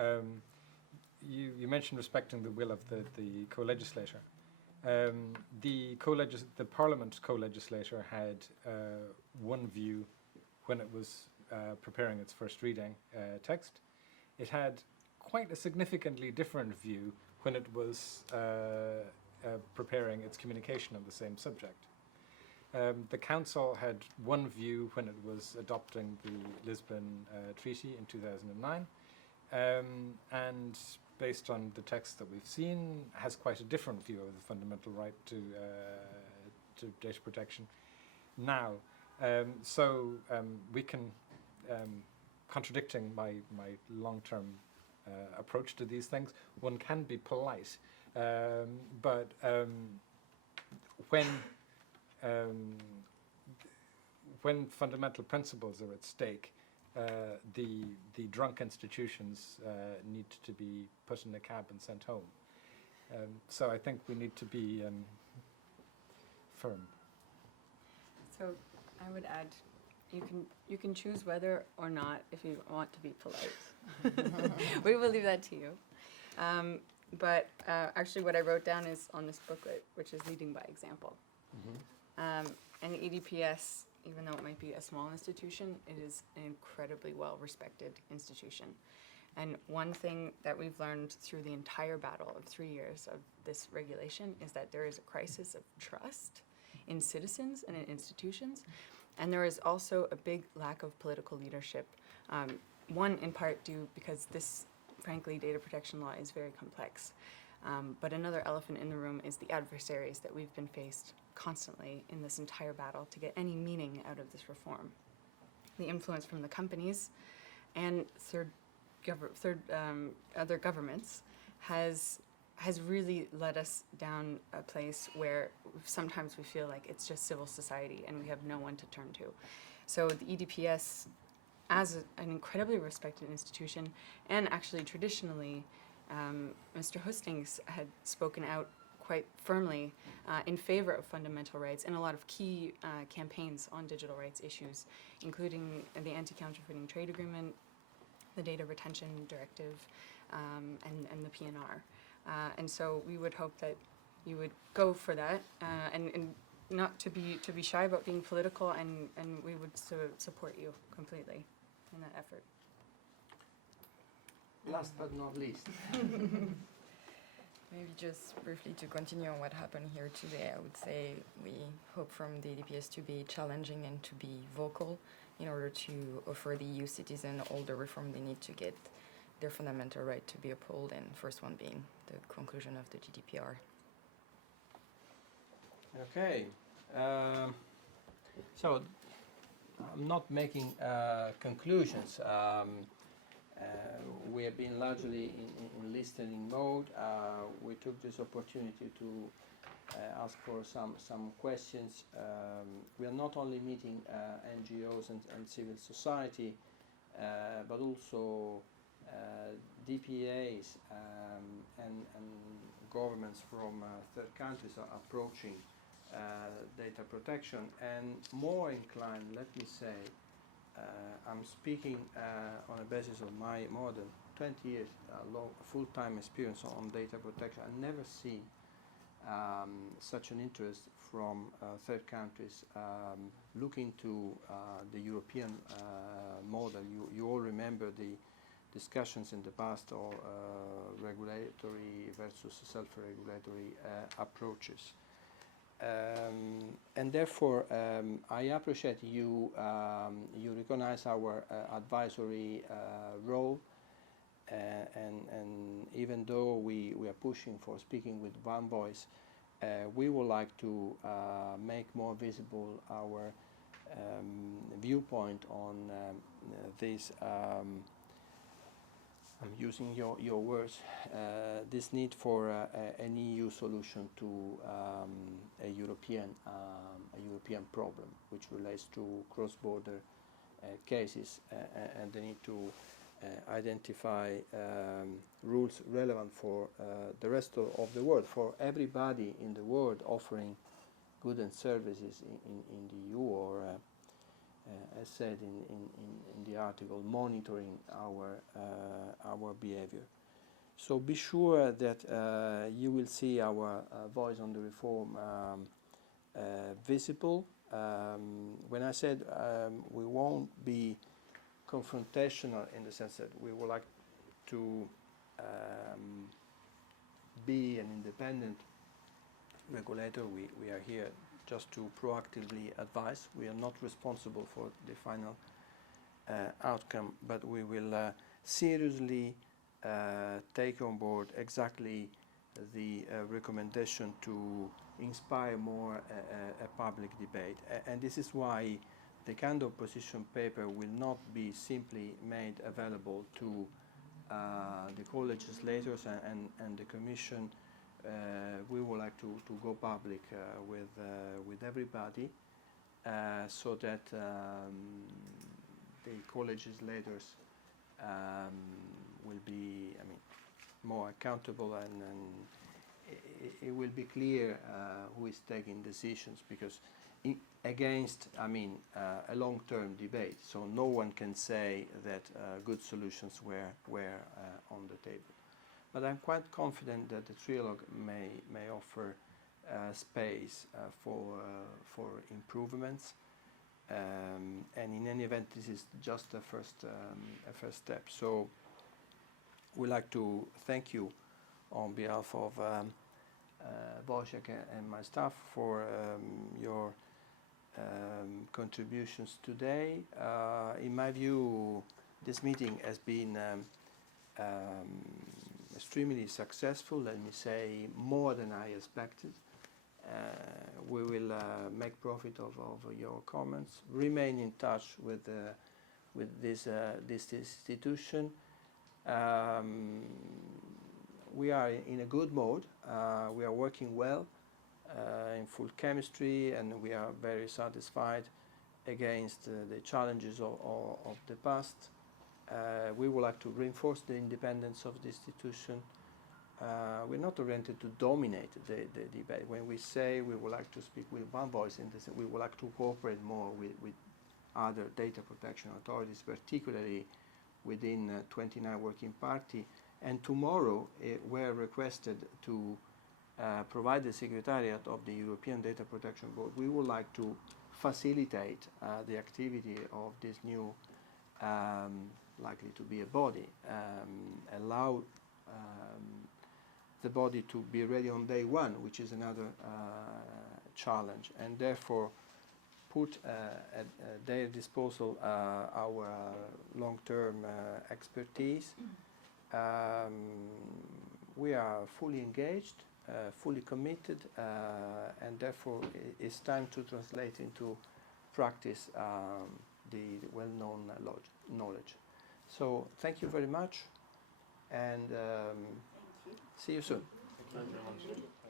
you mentioned respecting the will of the co-legislator. The Parliament co-legislator had one view when it was preparing its first reading text. It had quite a significantly different view when it was preparing its communication on the same subject. The Council had one view when it was adopting the Lisbon Treaty in 2009, and based on the text that we've seen, has quite a different view of the fundamental right to data protection now. We can, contradicting my long-term approach to these things, one can be polite, but when fundamental principles are at stake, the drunk institutions need to be put in a cab and sent home. So I think we need to be firm. So I would add, you can choose whether or not if you want to be polite. We will leave that to you. But actually what I wrote down is on this booklet, which is leading by example. And EDPS, even though it might be a small institution, it is an incredibly well-respected institution. And one thing that we've learned through the entire battle of 3 years of this regulation is that there is a crisis of trust in citizens and in institutions. And there is also a big lack of political leadership. One, in part due because this, frankly, data protection law is very complex. But another elephant in the room is the adversaries that we've been faced constantly in this entire battle to get any meaning out of this reform. The influence from the companies and other governments has really led us down a place where sometimes we feel like it's just civil society and we have no one to turn to. So the EDPS, as an incredibly respected institution, and actually traditionally, Mr. Hustings had spoken out quite firmly in favor of fundamental rights in a lot of key campaigns on digital rights issues, including the Anti-Counterfeiting Trade Agreement, the Data Retention Directive, and the PNR. And so we would hope that you would go for that, and not to be shy about being political, and we would support you completely in that effort. Last but not least. Maybe just briefly to continue on what happened here today, I would say we hope from the EDPS to be challenging and to be vocal in order to offer the EU citizen all the reform they need to get their fundamental right to be upheld, and first one being the conclusion of the GDPR. Okay. So I'm not making conclusions. We have been largely in listening mode. We took this opportunity to ask for some questions. We are not only meeting NGOs and civil society, but also DPAs and governments from third countries are approaching data protection, and more inclined, let me say, I'm speaking on a basis of my more than 20 years full-time experience on data protection. I never see such an interest from third countries looking to the European model. You all remember the discussions in the past or regulatory versus self-regulatory approaches. And therefore, I appreciate you recognize our advisory role, and even though we are pushing for speaking with one voice, we would like to make more visible our viewpoint on this. I'm using your words, this need for an EU solution to a European problem, which relates to cross-border cases, and the need to identify rules relevant for the rest of the world, for everybody in the world offering goods and services in the EU, or as said in the article, monitoring our behavior. So be sure that you will see our voice on the reform visible. When I said we won't be confrontational in the sense that we would like to be an independent regulator, we are here just to proactively advise. We are not responsible for the final outcome, but we will seriously take on board exactly the recommendation to inspire more a public debate. And this is why the kind of position paper will not be simply made available to the co-legislators and the Commission. We would like to go public with everybody so that the co-legislators will be, more accountable, and it will be clear who is taking decisions, because against, a long-term debate, so no one can say that good solutions were on the table. But I'm quite confident that the trilogue may offer space for improvements. And in any event, this is just a first step. So we'd like to thank you on behalf of Wojciech and my staff for your contributions today. In my view, this meeting has been extremely successful, let me say, more than I expected. We will make profit of your comments, remain in touch with this institution. We are in a good mode. We are working well in full chemistry, and we are very satisfied against the challenges of the past. We would like to reinforce the independence of the institution. We're not oriented to dominate the debate. When we say we would like to speak with one voice, in this, we would like to cooperate more with other data protection authorities, particularly within 29 Working Party. And tomorrow we're requested to provide the Secretariat of the European Data Protection Board. We would like to facilitate the activity of this new, likely to be a body, allow the body to be ready on day one, which is another challenge, and therefore put at their disposal our long-term expertise. We are fully engaged, fully committed, and therefore it's time to translate into practice the well-known knowledge. So thank you very much, and see you soon. Thank you very much.